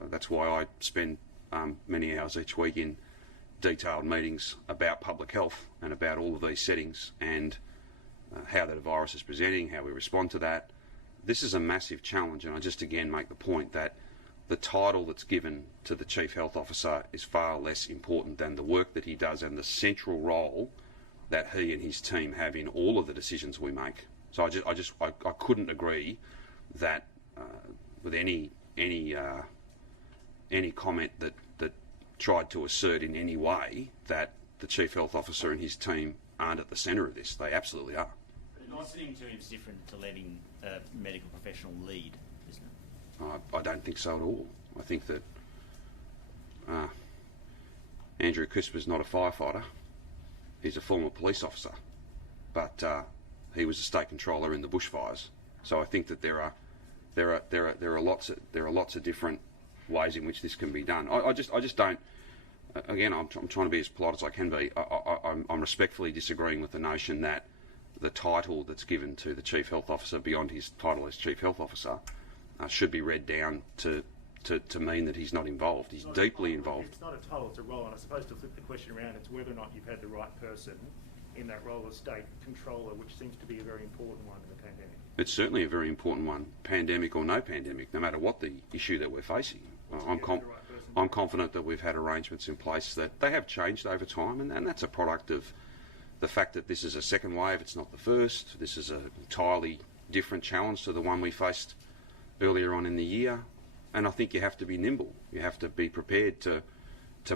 That's why I spend many hours each week in detailed meetings about public health and about all of these settings and how that virus is presenting, how we respond to that. This is a massive challenge, and I just again make the point that the title that's given to the Chief Health Officer is far less important than the work that he does and the central role that he and his team have in all of the decisions we make. So I couldn't agree that with any comment that tried to assert in any way that the Chief Health Officer and his team aren't at the centre of this. They absolutely are. Listening to him is different to letting a medical professional lead, isn't it? I don't think so at all. I think that Andrew Crisp is not a firefighter. He's a former police officer, but he was a state controller in the bushfires. So I think that there are lots of different ways in which this can be done. I just don't. Again, I'm trying to be as polite as I can be. I'm respectfully disagreeing with the notion that the title that's given to the Chief Health Officer beyond his title as Chief Health Officer should be read down to mean that he's not involved. He's deeply involved. It's not a title, it's a role, and I suppose to flip the question around, it's whether or not you've had the right person in that role as state controller, which seems to be a very important one in the pandemic. It's certainly a very important one, pandemic or no pandemic, no matter what the issue that we're facing. I'm confident that we've had arrangements in place that they have changed over time, and that's a product of the fact that this is a second wave, it's not the first. This is an entirely different challenge to the one we faced earlier on in the year, and I think you have to be nimble. You have to be prepared to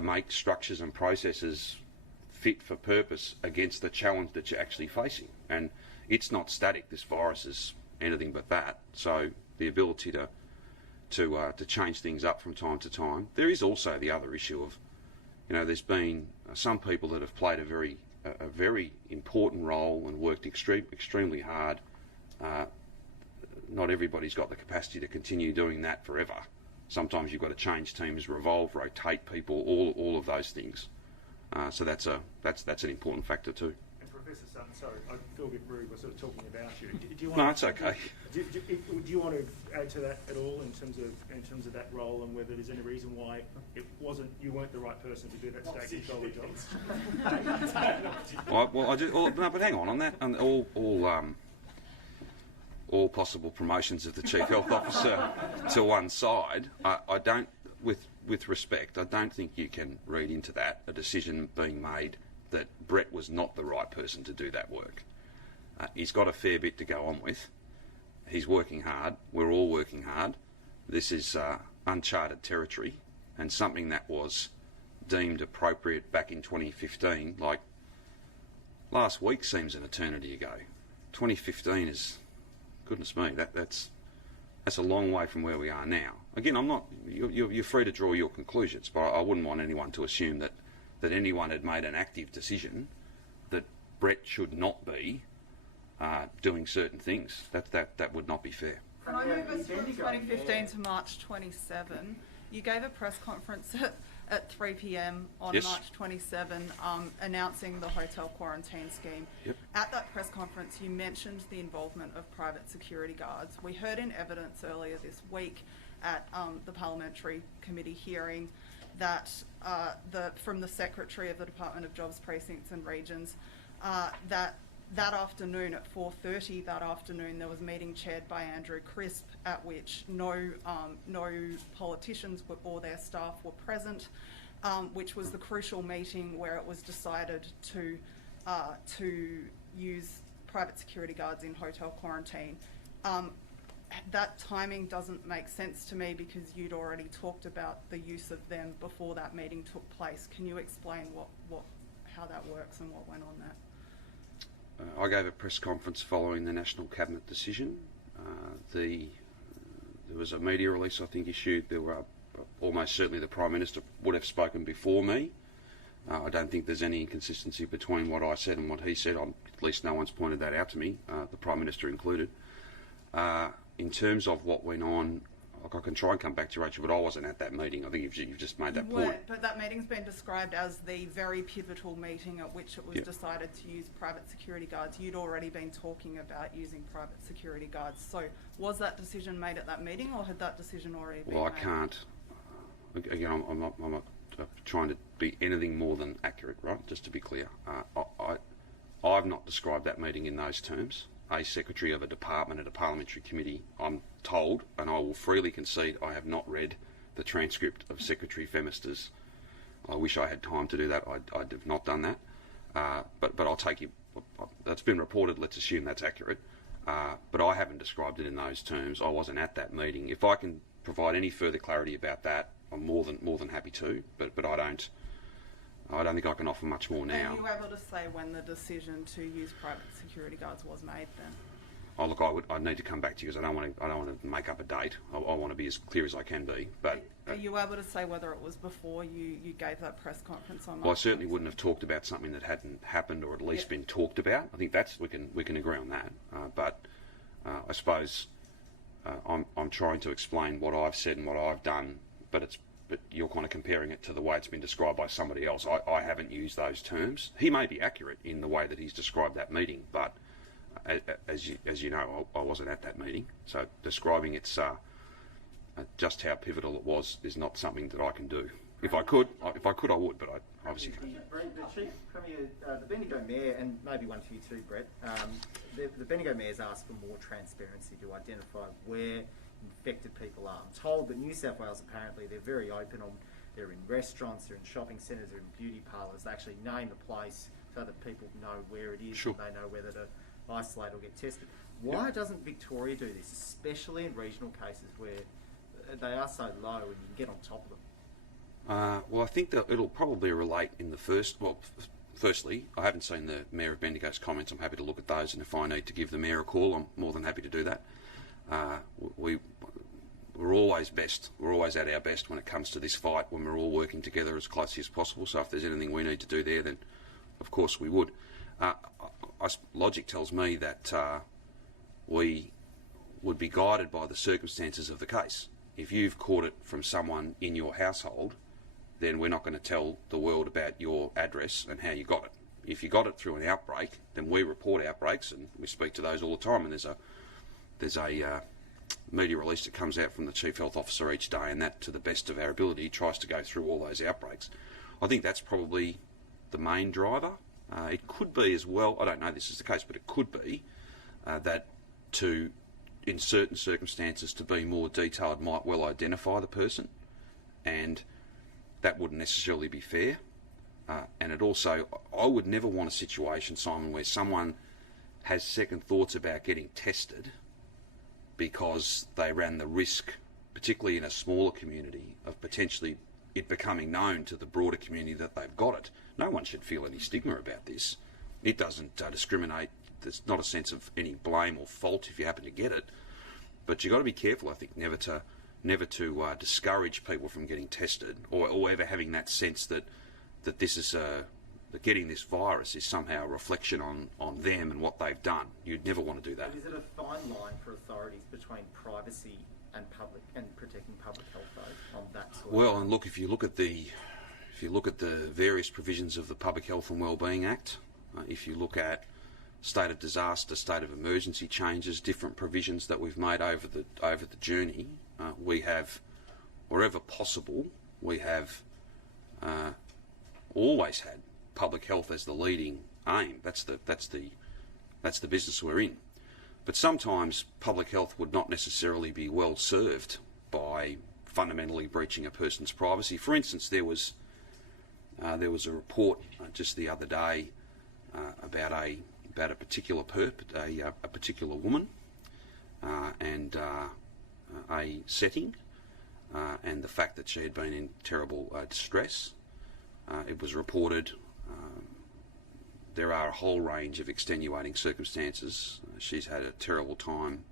make structures and processes fit for purpose against the challenge that you're actually facing. And it's not static. This virus is anything but that. So the ability to change things up from time to time. There is also the other issue of, there's been some people that have played a very important role and worked extremely hard. Not everybody's got the capacity to continue doing that forever. Sometimes you've got to change teams, revolve, rotate people, all of those things. So that's an important factor too. And Professor Sutton, sorry, I feel a bit rude. We're sort of talking about you. Do you want No, it's okay. Do you want to add to that at all in terms of that role and whether there's any reason why you weren't the right person to do that state controller job? But hang on that. And all possible promotions of the Chief Health Officer to one side, I don't, with respect, I don't think you can read into that a decision being made that Brett was not the right person to do that work. He's got a fair bit to go on with. He's working hard. We're all working hard. This is uncharted territory, and something that was deemed appropriate back in 2015, like last week seems an eternity ago. 2015 is, goodness me, that's a long way from where we are now. Again, you're free to draw your conclusions, but I wouldn't want anyone to assume that anyone had made an active decision that Brett should not be doing certain things. That would not be fair. Can I move us from 2015 to March 27? You gave a press conference at 3 p.m. on Yes. March 27 announcing the hotel quarantine scheme. Yep. At that press conference, you mentioned the involvement of private security guards. We heard in evidence earlier this week at the parliamentary committee hearing that from the Secretary of the Department of Jobs, Precincts and Regions that afternoon at 4:30 that afternoon there was a meeting chaired by Andrew Crisp at which no politicians or their staff were present, which was the crucial meeting where it was decided to use private security guards in hotel quarantine. That timing doesn't make sense to me because you'd already talked about the use of them before that meeting took place. Can you explain how that works and what went on there? I gave a press conference following the National Cabinet decision. There was a media release, I think, issued. There were almost certainly the Prime Minister would have spoken before me. I don't think there's any inconsistency between what I said and what he said. At least no one's pointed that out to me, the Prime Minister included. In terms of what went on, I can try and come back to you, Rachel, but I wasn't at that meeting. I think you've just made that You point. weren't, but that meeting's been described as the very pivotal meeting at which it was decided to use private security guards. You'd already been talking about using private security guards. So was that decision made at that meeting, or had that decision already been Well, I made? can't. Again, I'm not trying to be anything more than accurate, right? Just to be clear. I've not described that meeting in those terms. A secretary of a department at a parliamentary committee, I'm told, and I will freely concede, I have not read the transcript of Secretary Femister's. I wish I had time to do that. I have not done that. But I'll take you. That's been reported. Let's assume that's accurate. But I haven't described it in those terms. I wasn't at that meeting. If I can provide any further clarity about that, I'm more than happy to. But I don't think I can offer much more now. Are you able to say when the decision to use private security guards was made then? Oh, look, I need to come back to you because I don't want to make up a date. I want to be as clear as I can be. But are you able to say whether it was before you gave that press conference on? Well, I certainly wouldn't have talked about something that hadn't happened or at least been talked about. I think we can agree on that. But I suppose I'm trying to explain what I've said and what I've done. But you're kind of comparing it to the way it's been described by somebody else. I haven't used those terms. He may be accurate in the way that he's described that meeting, but as you know, I wasn't at that meeting. So describing it's just how pivotal it was is not something that I can do. If I could, I would, but I obviously can't. Brett, the Chief Premier, the Bendigo Mayor, and maybe one for you too, Brett, the Bendigo Mayor's asked for more transparency to identify where infected people are. I'm told that New South Wales, apparently, they're very open on, they're in restaurants, they're in shopping centres, they're in beauty parlours. They actually name the place so that people know where it is and they know whether to isolate or get tested. Why doesn't Victoria do this, especially in regional cases where they are so low and you can get on top of them? Well, I think that it'll probably relate in the firstly, I haven't seen the Mayor of Bendigo's comments. I'm happy to look at those, and if I need to give the Mayor a call, I'm more than happy to do that. We're always best. We're always at our best when it comes to this fight, when we're all working together as closely as possible. So if there's anything we need to do there, then of course we would. Logic tells me that we would be guided by the circumstances of the case. If you've caught it from someone in your household, then we're not going to tell the world about your address and how you got it. If you got it through an outbreak, then we report outbreaks, and we speak to those all the time. And there's a media release that comes out from the Chief Health Officer each day, and that, to the best of our ability, tries to go through all those outbreaks. I think that's probably the main driver. It could be as well, I don't know this is the case, but it could be that in certain circumstances, to be more detailed might well identify the person, and that wouldn't necessarily be fair. And it also, I would never want a situation, Simon, where someone has second thoughts about getting tested because they ran the risk, particularly in a smaller community, of potentially it becoming known to the broader community that they've got it. No one should feel any stigma about this. It doesn't discriminate. There's not a sense of any blame or fault if you happen to get it. But you've got to be careful, I think, never to discourage people from getting tested, or ever having that sense that this is that getting this virus is somehow a reflection on them and what they've done. You'd never want to do that. But is it a fine line for authorities between privacy and protecting public health, though, on that sort Well, and look, if you look at the various provisions of the Public Health and Wellbeing Act, if you look at state of disaster, state of emergency changes, different provisions that we've made over the journey, we have, wherever possible, we have always had public health as the leading aim. That's the business we're in. But sometimes public health would not necessarily be well served by fundamentally breaching a person's privacy. For instance, there was a report just the other day about a particular a particular woman and a setting, and the fact that she had been in terrible distress. It was reported. There are a whole range of extenuating circumstances. She's had a terrible time,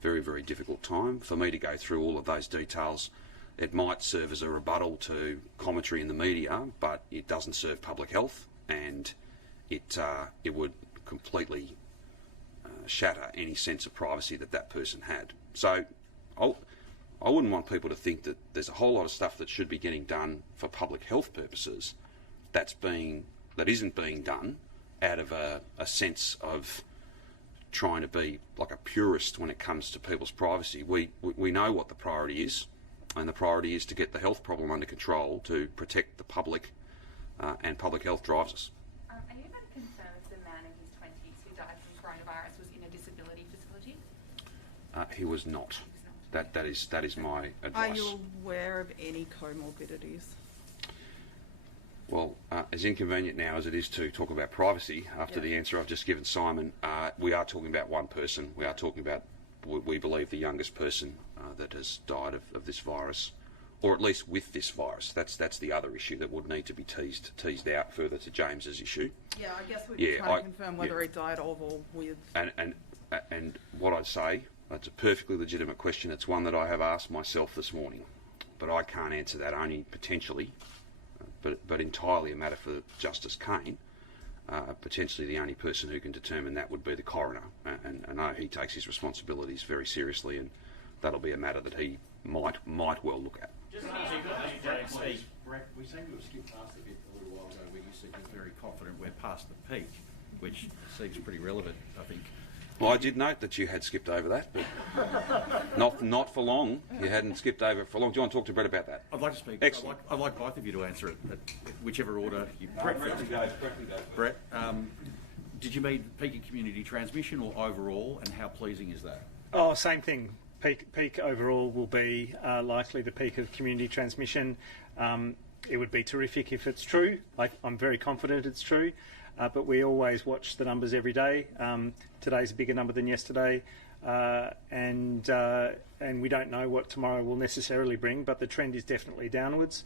very, very difficult time. For me to go through all of those details, it might serve as a rebuttal to commentary in the media, but it doesn't serve public health, and it would completely shatter any sense of privacy that person had. So I wouldn't want people to think that there's a whole lot of stuff that should be getting done for public health purposes that isn't being done out of a sense of trying to be like a purist when it comes to people's privacy. We know what the priority is, and the priority is to get the health problem under control, to protect the public, and public health drives us. Are you able to confirm if the man in his 20s who died from coronavirus was in a disability facility? He was not. That is my advice. Are you aware of any comorbidities? Well, as inconvenient now as it is to talk about privacy after the answer I've just given Simon, we are talking about one person. We are talking about, we believe, the youngest person that has died of this virus, or at least with this virus. That's the other issue that would need to be teased out further to James's issue. Yeah, I guess we're trying to confirm whether he died of or with. And what I'd say, that's a perfectly legitimate question. It's one that I have asked myself this morning, but I can't answer that, only potentially, but entirely a matter for Justice Kane. Potentially the only person who can determine that would be the coroner, and I know he takes his responsibilities very seriously, and that'll be a matter that he might well look at. Brett, we seem to have skipped past a bit a little while ago where you said you're very confident we're past the peak, which seems pretty relevant, I think. Well, I did note that you had skipped over that, but not for long. You hadn't skipped over it for long. Do you want to talk to Brett about that? I'd like to speak. Excellent. I'd like both of you to answer it, whichever order you. Brett goes. Brett, did you mean peak of community transmission or overall, and how pleasing is that? Oh, same thing. Peak overall will be likely the peak of community transmission. It would be terrific if it's true. I'm very confident it's true. But we always watch the numbers every day. Today's a bigger number than yesterday, and we don't know what tomorrow will necessarily bring, but the trend is definitely downwards.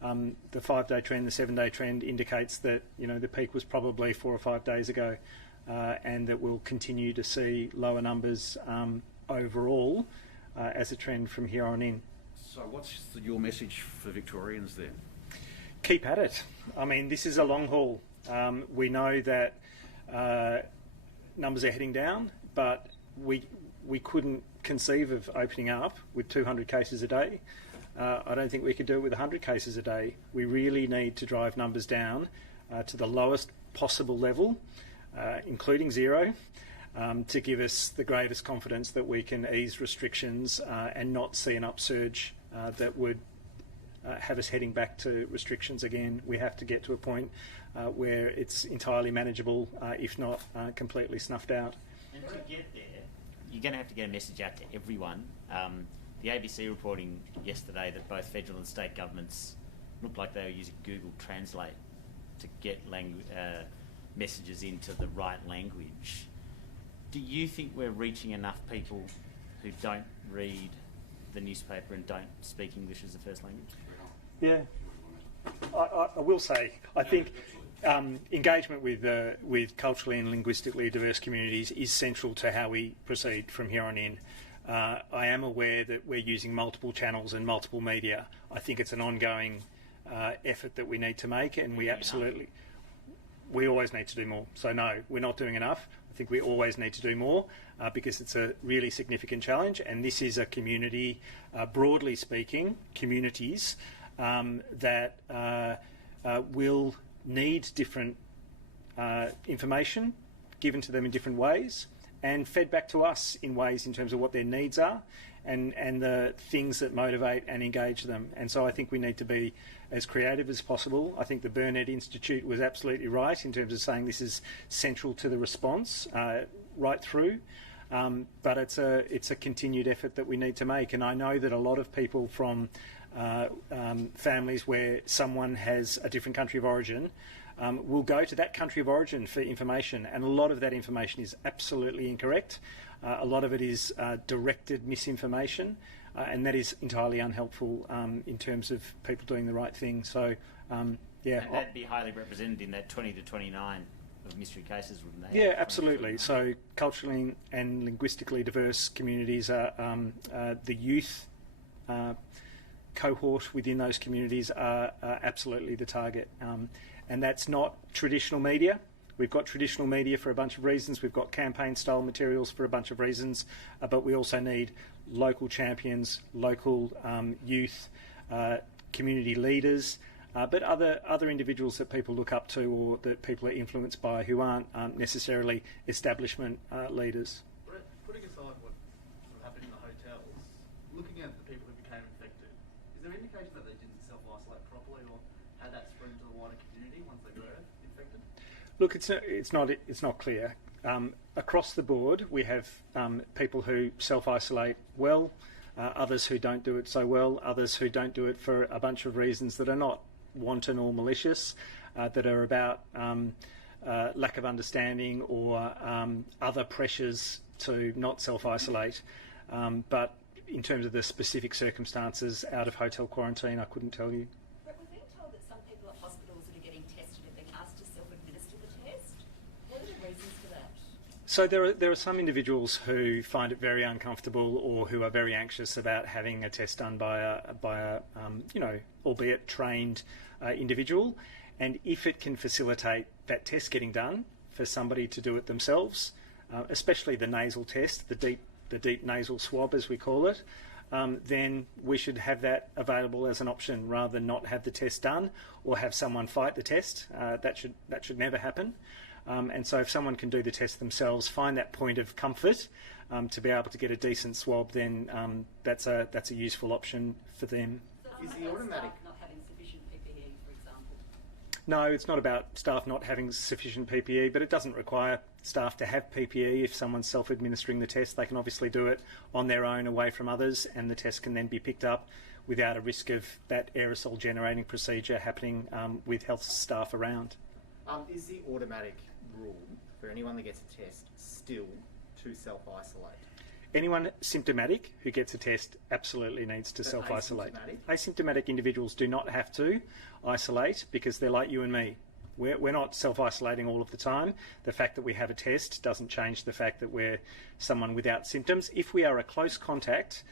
The 5-day trend, the 7-day trend indicates that the peak was probably 4 or 5 days ago, and that we'll continue to see lower numbers overall as a trend from here on in. So what's your message for Victorians then? Keep at it. I mean, this is a long haul. We know that numbers are heading down, but we couldn't conceive of opening up with 200 cases a day. I don't think we could do it with 100 cases a day. We really need to drive numbers down to the lowest possible level, including zero, to give us the greatest confidence that we can ease restrictions and not see an upsurge that would have us heading back to restrictions again. We have to get to a point where it's entirely manageable, if not completely snuffed out. And to get there, you're going to have to get a message out to everyone. The ABC reporting yesterday that both federal and state governments looked like they were using Google Translate to get messages into the right language. Do you think we're reaching enough people who don't read the newspaper and don't speak English as a first language? Yeah, I will say, I think engagement with culturally and linguistically diverse communities is central to how we proceed from here on in. I am aware that we're using multiple channels and multiple media. I think it's an ongoing effort that we need to make, and we always need to do more. So no, we're not doing enough. I think we always need to do more because it's a really significant challenge, and this is a community, broadly speaking, communities that will need different information given to them in different ways and fed back to us in ways in terms of what their needs are and the things that motivate and engage them. And so I think we need to be as creative as possible. I think the Burnett Institute was absolutely right in terms of saying this is central to the response right through. But it's a continued effort that we need to make. And I know that a lot of people from families where someone has a different country of origin will go to that country of origin for information, and a lot of that information is absolutely incorrect. A lot of it is directed misinformation, and that is entirely unhelpful in terms of people doing the right thing. So, yeah. And that'd be highly represented in that 20 to 29 of mystery cases, wouldn't they? Yeah, absolutely. So culturally and linguistically diverse communities are the youth cohort within those communities are absolutely the target. And that's not traditional media. We've got traditional media for a bunch of reasons. We've got campaign-style materials for a bunch of reasons. But we also need local champions, local youth, community leaders, but other individuals that people look up to or that people are influenced by who aren't necessarily establishment leaders. Brett, putting aside what happened in the hotels, looking at the people who became infected, is there indication that they didn't self-isolate properly or had that spread to the wider community once they were infected? Look, it's not clear. Across the board, we have people who self-isolate well, others who don't do it so well, others who don't do it for a bunch of reasons that are not wanton or malicious, that are about lack of understanding or other pressures to not self-isolate. But in terms of the specific circumstances out of hotel quarantine, I couldn't tell you. But we're being told that some people at hospitals that are getting tested have been asked to self-administer the test. What are the reasons for that? So there are some individuals who find it very uncomfortable or who are very anxious about having a test done by a albeit trained individual, and if it can facilitate that test getting done for somebody to do it themselves, especially the nasal test, the deep nasal swab as we call it, then we should have that available as an option rather than not have the test done or have someone fight the test. That should never happen. And so if someone can do the test themselves, find that point of comfort to be able to get a decent swab, then that's a useful option for them. So is the automatic not having sufficient PPE, for example? No, it's not about staff not having sufficient PPE, but it doesn't require staff to have PPE. If someone's self-administering the test, they can obviously do it on their own away from others, and the test can then be picked up without a risk of that aerosol generating procedure happening with health staff around. Is the automatic rule for anyone that gets a test still to self-isolate? Anyone symptomatic who gets a test absolutely needs to self-isolate. Asymptomatic individuals do not have to isolate because they're like you and me. We're not self-isolating all of the time. The fact that we have a test doesn't change the fact that we're someone without symptoms. If we are a close contact,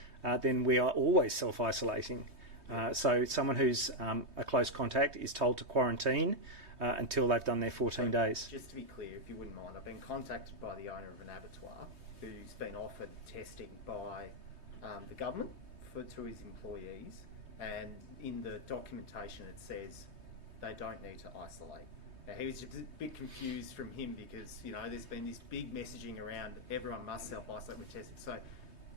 then we are always self-isolating. So someone who's a close contact is told to quarantine until they've done their 14 days. Just to be clear, if you wouldn't mind, I've been contacted by the owner of an abattoir who's been offered testing by the government to his employees, and in the documentation it says they don't need to isolate. Now, he was just a bit confused from him because, you know, there's been this big messaging around everyone must self-isolate with testing. So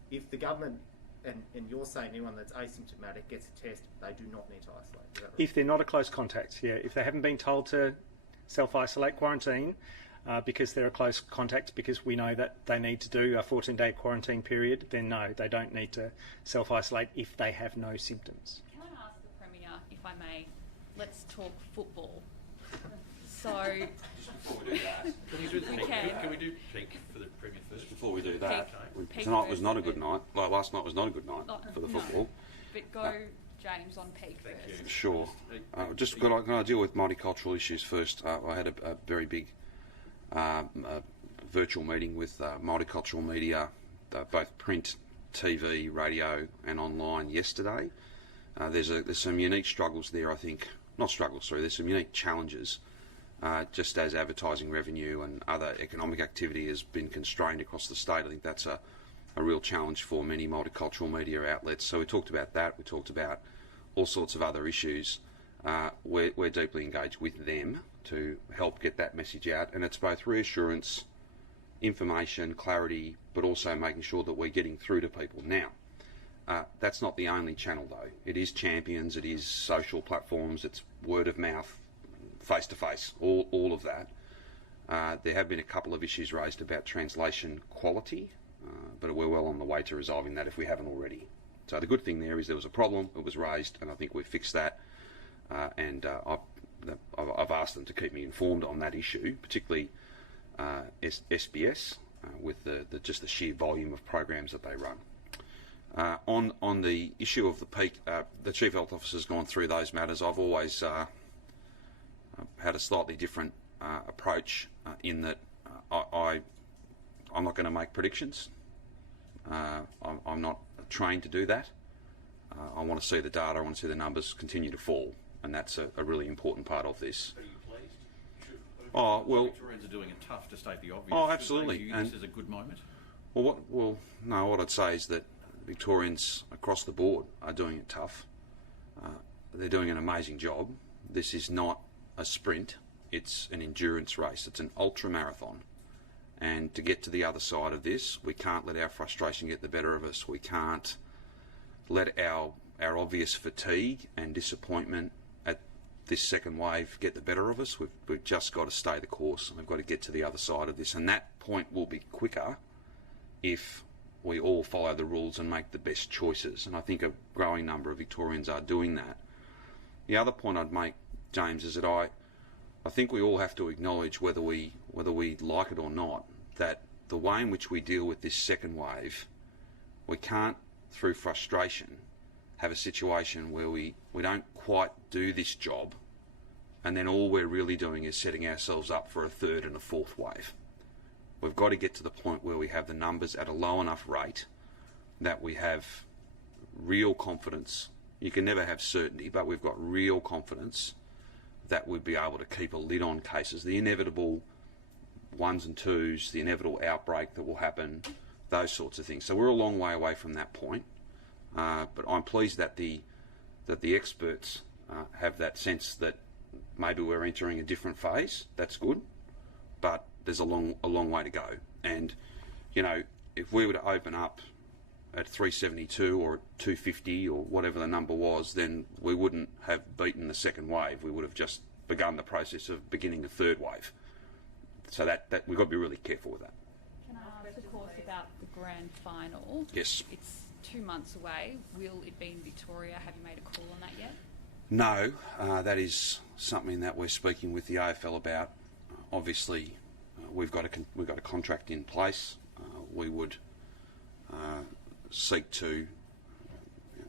if the government, and you're saying anyone that's asymptomatic gets a test, they do not need to isolate. Is that right? If they're not a close contact, yeah. If they haven't been told to self-isolate, quarantine, because they're a close contact, because we know that they need to do a 14-day quarantine period, then no, they don't need to self-isolate if they have no symptoms. Can I ask the Premier, if I may, let's talk football. So... Before we do that, can we do pink for the Premier first? Before we do that, Peak tonight was not a good night. Like last night was not a good night for the football. But go, James, on peak first. Sure. Just can I deal with multicultural issues first? I had a very big virtual meeting with multicultural media, both print, TV, radio, and online yesterday. There's some unique struggles there, I think. Not struggles, sorry. There's some unique challenges. Just as advertising revenue and other economic activity has been constrained across the state, I think that's a real challenge for many multicultural media outlets. So we talked about that. We talked about all sorts of other issues. We're deeply engaged with them to help get that message out, and it's both reassurance, information, clarity, but also making sure that we're getting through to people. Now, that's not the only channel though. It is champions, it is social platforms, it's word of mouth, face-to-face, all of that. There have been a couple of issues raised about translation quality, but we're well on the way to resolving that if we haven't already. So the good thing there is there was a problem, it was raised, and I think we've fixed that. And I've asked them to keep me informed on that issue, particularly SBS, with just the sheer volume of programs that they run. On the issue of the peak, the Chief Health Officer's gone through those matters. I've always had a slightly different approach in that I'm not going to make predictions. I'm not trained to do that. I want to see the data, I want to see the numbers continue to fall, and that's a really important part of this. Are you pleased? Oh, well... Victorians are doing it tough, to state the obvious. Oh, absolutely. Should they view this as a good moment? What I'd say is that Victorians across the board are doing it tough. They're doing an amazing job. This is not a sprint, it's an endurance race. It's an ultra marathon. And to get to the other side of this, we can't let our frustration get the better of us. We can't let our obvious fatigue and disappointment at this second wave get the better of us. We've just got to stay the course, and we've got to get to the other side of this. And that point will be quicker if we all follow the rules and make the best choices. And I think a growing number of Victorians are doing that. The other point I'd make, James, is that I think we all have to acknowledge, whether we like it or not, that the way in which we deal with this second wave, we can't, through frustration, have a situation where we don't quite do this job, and then all we're really doing is setting ourselves up for a third and a fourth wave. We've got to get to the point where we have the numbers at a low enough rate that we have real confidence. You can never have certainty, but we've got real confidence that we'd be able to keep a lid on cases. The inevitable ones and twos, the inevitable outbreak that will happen, those sorts of things. So we're a long way away from that point. But I'm pleased that the experts have that sense that maybe we're entering a different phase. That's good, but there's a long way to go. And you know, if we were to open up at 372 or at 250 or whatever the number was, then we wouldn't have beaten the second wave. We would have just begun the process of beginning a third wave. So that we've got to be really careful with that. Can I ask, of course, about the grand final? Yes. It's 2 months away. Will it be in Victoria? Have you made a call on that yet? No, that is something that we're speaking with the AFL about. Obviously, we've got a contract in place. We would seek to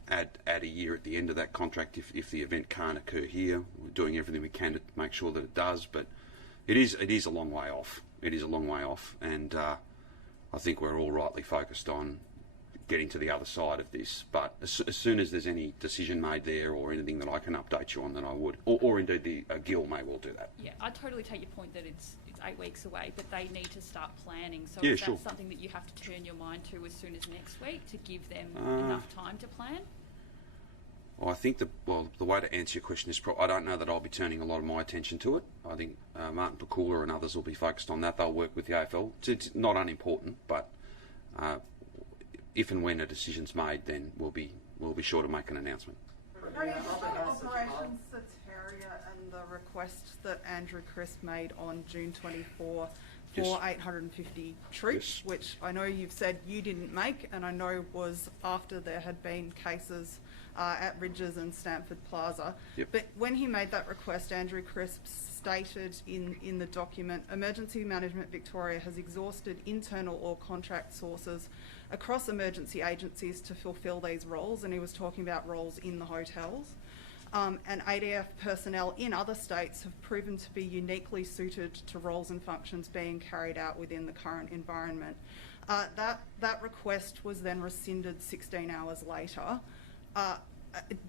add a year at the end of that contract if the event can't occur here. We're doing everything we can to make sure that it does, but it is a long way off. It is a long way off, and I think we're all rightly focused on getting to the other side of this. But as soon as there's any decision made there or anything that I can update you on, then I would, or indeed the Gil may well do that. Yeah, I totally take your point that it's 8 weeks away, but they need to start planning. So Yeah, is that sure. something that you have to turn your mind to as soon as next week to give them enough time to plan? Well, I think the way to answer your question is I don't know that I'll be turning a lot of my attention to it. I think Martin Pakula and others will be focused on that. They'll work with the AFL. It's not unimportant, but if and when a decision's made, then we'll be sure to make an announcement. Operation Soteria and the request that Andrew Crisp made on June 24 for Yes. 850 troops, Yes. which I know you've said you didn't make, and I know was after there had been cases at Ridges and Stamford Plaza. Yep. But when he made that request, Andrew Crisp stated in the document, Emergency Management Victoria has exhausted internal or contract sources across emergency agencies to fulfil these roles, and he was talking about roles in the hotels. And ADF personnel in other states have proven to be uniquely suited to roles and functions being carried out within the current environment. That request was then rescinded 16 hours later.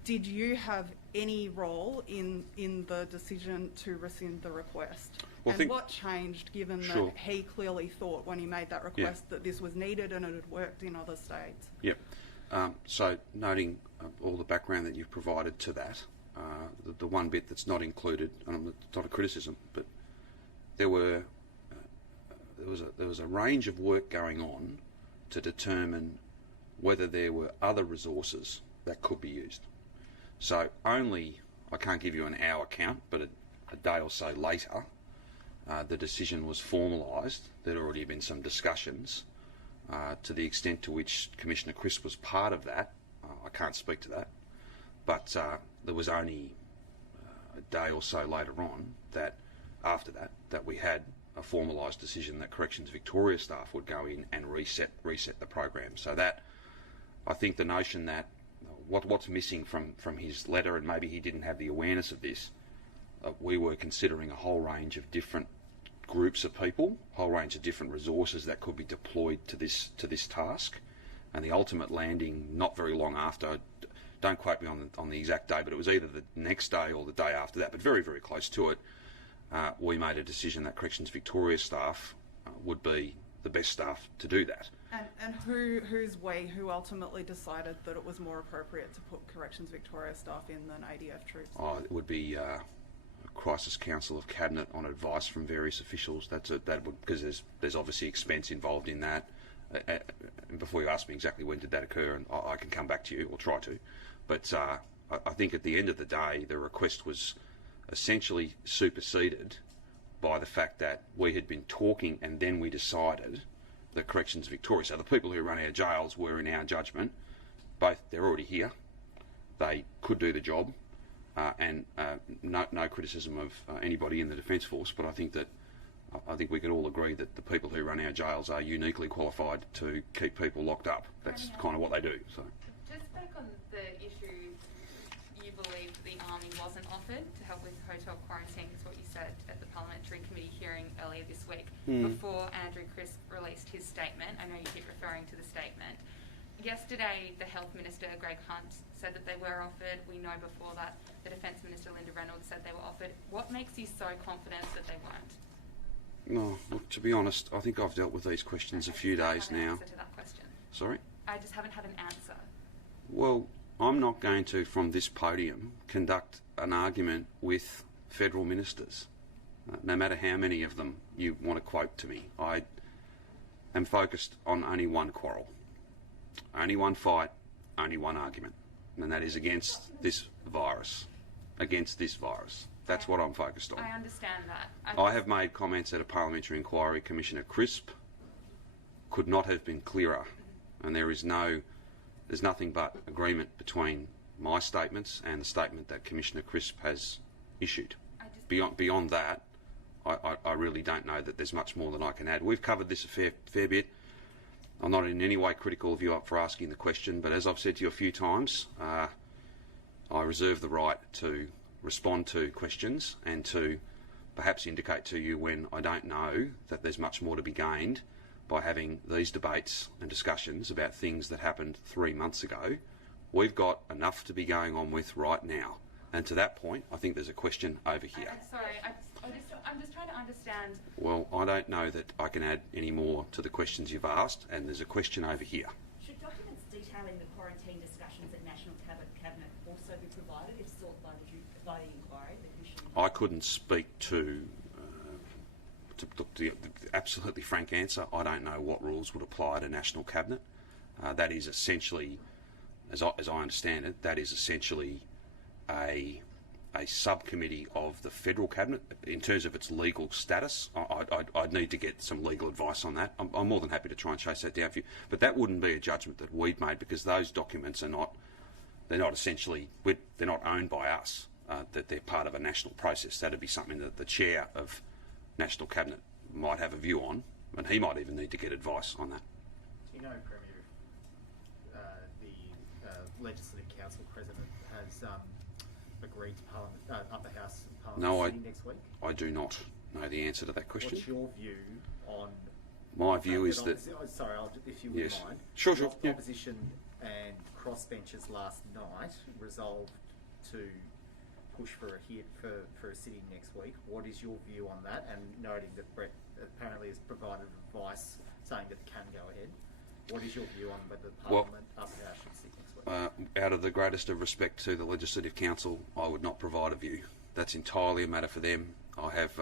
Did you have any role in the decision to rescind the request? Well, and what changed, given Sure. that he clearly thought when he made that request that this was needed and it had worked in other states? Yep. So noting all the background that you've provided to that, the one bit that's not included, and it's not a criticism, but there was a range of work going on to determine whether there were other resources that could be used. So I can't give you an hour count, but a day or so later, the decision was formalised. There'd already been some discussions. To the extent to which Commissioner Crisp was part of that, I can't speak to that. But there was only a day or so later on after that we had a formalised decision that Corrections Victoria staff would go in and reset the program. So that, I think the notion that what's missing from his letter, and maybe he didn't have the awareness of this, we were considering a whole range of different groups of people, a whole range of different resources that could be deployed to this task, and the ultimate landing not very long after. Don't quote me on the exact day, but it was either the next day or the day after that, but very, very close to it. We made a decision that Corrections Victoria staff would be the best staff to do that. And who's we who ultimately decided that it was more appropriate to put Corrections Victoria staff in than ADF troops? Oh, it would be Crisis Council of Cabinet on advice from various officials. Because there's obviously expense involved in that. And before you ask me exactly when did that occur, and I can come back to you or try to, but I think at the end of the day, the request was essentially superseded by the fact that we had been talking and then we decided that Corrections Victoria, so the people who run our jails were, in our judgment, they're already here, they could do the job, and no criticism of anybody in the Defence Force, but I think we could all agree that the people who run our jails are uniquely qualified to keep people locked up. That's kind of what they do. So, just back on the issue, you believe the Army wasn't offered to help with hotel quarantine, is what you said at the Parliamentary Committee hearing earlier this week, before Andrew Crisp released his statement. I know you keep referring to the statement. Yesterday, the Health Minister, Greg Hunt, said that they were offered. We know before that the Defence Minister, Linda Reynolds, said they were offered. What makes you so confident that they weren't? No, look, to be honest, I think I've dealt with these questions a few days now. Answer to that question. Sorry? I just haven't had an answer. Well, I'm not going to, from this podium, conduct an argument with federal ministers, no matter how many of them you want to quote to me. I am focused on only one quarrel, only one fight, only one argument, and that is against this virus. Against this virus. That's what I'm focused on. I understand that. I have made comments at a parliamentary inquiry. Commissioner Crisp could not have been clearer, and there's nothing but agreement between my statements and the statement that Commissioner Crisp has issued. Beyond that, I really don't know that there's much more than I can add. We've covered this a fair bit. I'm not in any way critical of you for asking the question, but as I've said to you a few times, I reserve the right to respond to questions and to perhaps indicate to you when I don't know that there's much more to be gained by having these debates and discussions about things that happened 3 months ago. We've got enough to be going on with right now. And to that point, I think there's a question over here. I'm just trying to understand. Well, I don't know that I can add any more to the questions you've asked, and there's a question over here. Should documents detailing the quarantine discussions at National Cabinet also be provided if sought by the inquiry? I couldn't speak to the absolutely frank answer. I don't know what rules would apply to National Cabinet. That is essentially, as I understand it, that is essentially a subcommittee of the Federal Cabinet. In terms of its legal status, I'd need to get some legal advice on that. I'm more than happy to try and chase that down for you. But that wouldn't be a judgment that we've made, because those documents are not owned by us. That they're part of a national process. That'd be something that the chair of National Cabinet might have a view on, and he might even need to get advice on that. Do you know, Premier, if the Legislative Council President has agreed to Parliament, Upper House Parliament sitting next week? I do not know the answer to that question. What's your view on... My view is that... Sorry, if you wouldn't mind. Sure. Opposition and crossbenchers last night resolved to push for a sitting next week. What is your view on that? And noting that Brett apparently has provided advice saying that it can go ahead. What is your view on whether Parliament Upper House should sit next week? Out of the greatest of respect to the Legislative Council, I would not provide a view. That's entirely a matter for them. I have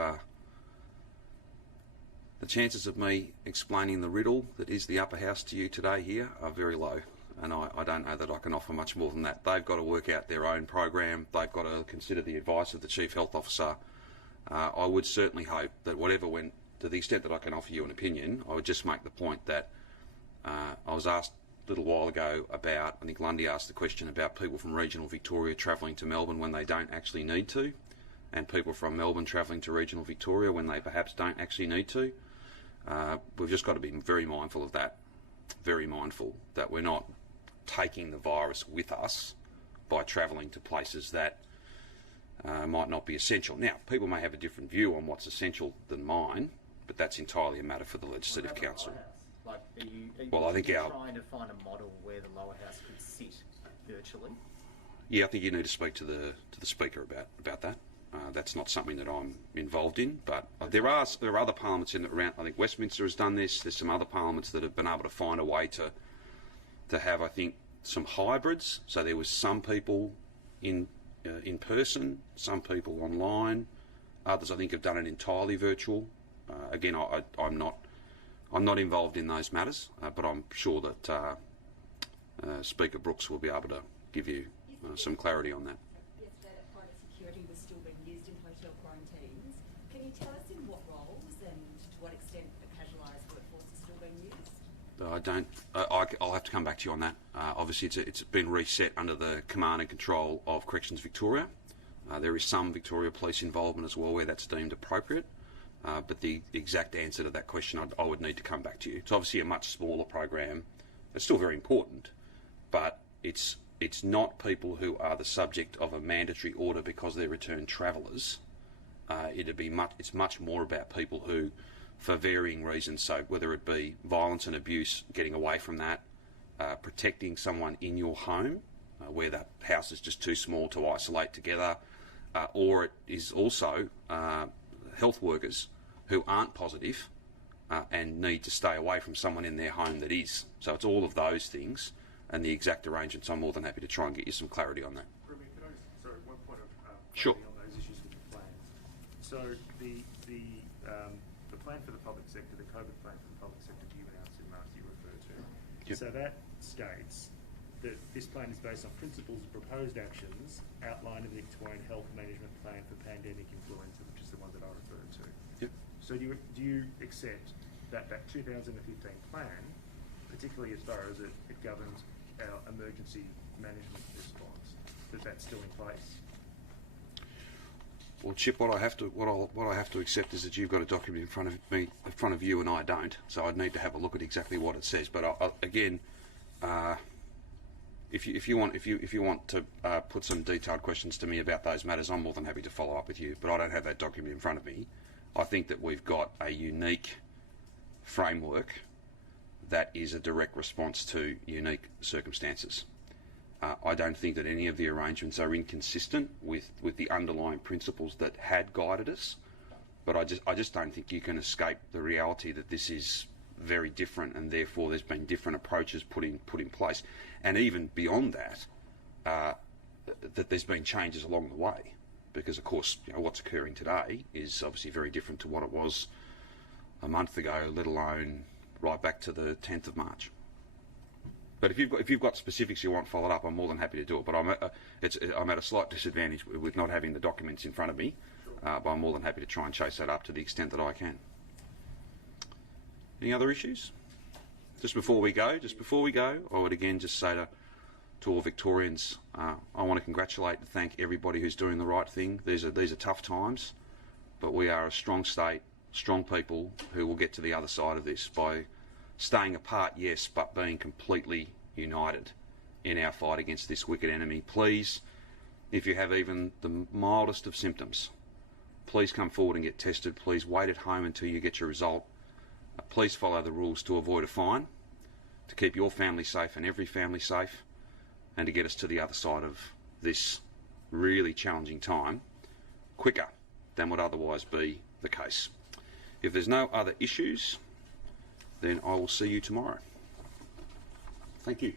the chances of me explaining the riddle that is the Upper House to you today here are very low. And I don't know that I can offer much more than that. They've got to work out their own program. They've got to consider the advice of the Chief Health Officer. I would certainly hope that whatever went, to the extent that I can offer you an opinion, I would just make the point that I was asked a little while ago about, I think Lundy asked the question about people from regional Victoria travelling to Melbourne when they don't actually need to, and people from Melbourne travelling to regional Victoria when they perhaps don't actually need to. We've just got to be very mindful of that. Very mindful that we're not taking the virus with us by travelling to places that might not be essential. Now, people may have a different view on what's essential than mine, but that's entirely a matter for the Legislative Council. Like, are you trying to find a model where the lower house could sit virtually? Yeah, I think you need to speak to the Speaker about that. That's not something that I'm involved in, but there are other parliaments in around. I think Westminster has done this. There's some other parliaments that have been able to find a way to have, I think, some hybrids. So there was some people in person, some people online. Others, I think, have done it entirely virtual. Again, I'm not involved in those matters, but I'm sure that Speaker Brooks will be able to give you some clarity on that. Yesterday, that private security was still being used in hotel quarantines. Can you tell us in what roles and to what extent the casualised workforce is still being used? I don't. I'll have to come back to you on that. Obviously, it's been reset under the command and control of Corrections Victoria. There is some Victoria Police involvement as well where that's deemed appropriate. But the exact answer to that question, I would need to come back to you. It's obviously a much smaller program. It's still very important, but it's not people who are the subject of a mandatory order because they're returned travellers. It's much more about people who, for varying reasons, so whether it be violence and abuse, getting away from that, protecting someone in your home, where the house is just too small to isolate together, or it is also health workers who aren't positive and need to stay away from someone in their home that is. So it's all of those things and the exact arrangements. I'm more than happy to try and get you some clarity on that. Remy, can I just, sorry, one point of Sure. clarity on those issues with the plans. So the plan for the public sector, the COVID plan for the public sector that you announced in March you referred to. Yep. So that states that this plan is based on principles of proposed actions outlined in the Victorian Health Management Plan for Pandemic Influenza, which is the one that I referred to. Yep. So do you accept that 2015 plan, particularly as far as it governs our emergency management response, that's still in place? Well, Chip, what I have to accept is that you've got a document in front of me, in front of you, and I don't. So I'd need to have a look at exactly what it says. But again, if you want to put some detailed questions to me about those matters, I'm more than happy to follow up with you. But I don't have that document in front of me. I think that we've got a unique framework that is a direct response to unique circumstances. I don't think that any of the arrangements are inconsistent with the underlying principles that had guided us, but I just don't think you can escape the reality that this is very different, and therefore there's been different approaches put in place, and even beyond that, that there's been changes along the way, because of course what's occurring today is obviously very different to what it was a month ago, let alone right back to the 10th of March. But if you've got specifics you want followed up, I'm more than happy to do it. But I'm at a slight disadvantage with not having the documents in front of me. But I'm more than happy to try and chase that up to the extent that I can. Any other issues? Just before we go, I would again just say to all Victorians, I want to congratulate and thank everybody who's doing the right thing. These are tough times, but we are a strong state, strong people who will get to the other side of this by staying apart, yes, but being completely united in our fight against this wicked enemy. Please, if you have even the mildest of symptoms, please come forward and get tested. Please wait at home until you get your result. Please follow the rules to avoid a fine, to keep your family safe and every family safe, and to get us to the other side of this really challenging time quicker than would otherwise be the case. If there's no other issues, then I will see you tomorrow. Thank you.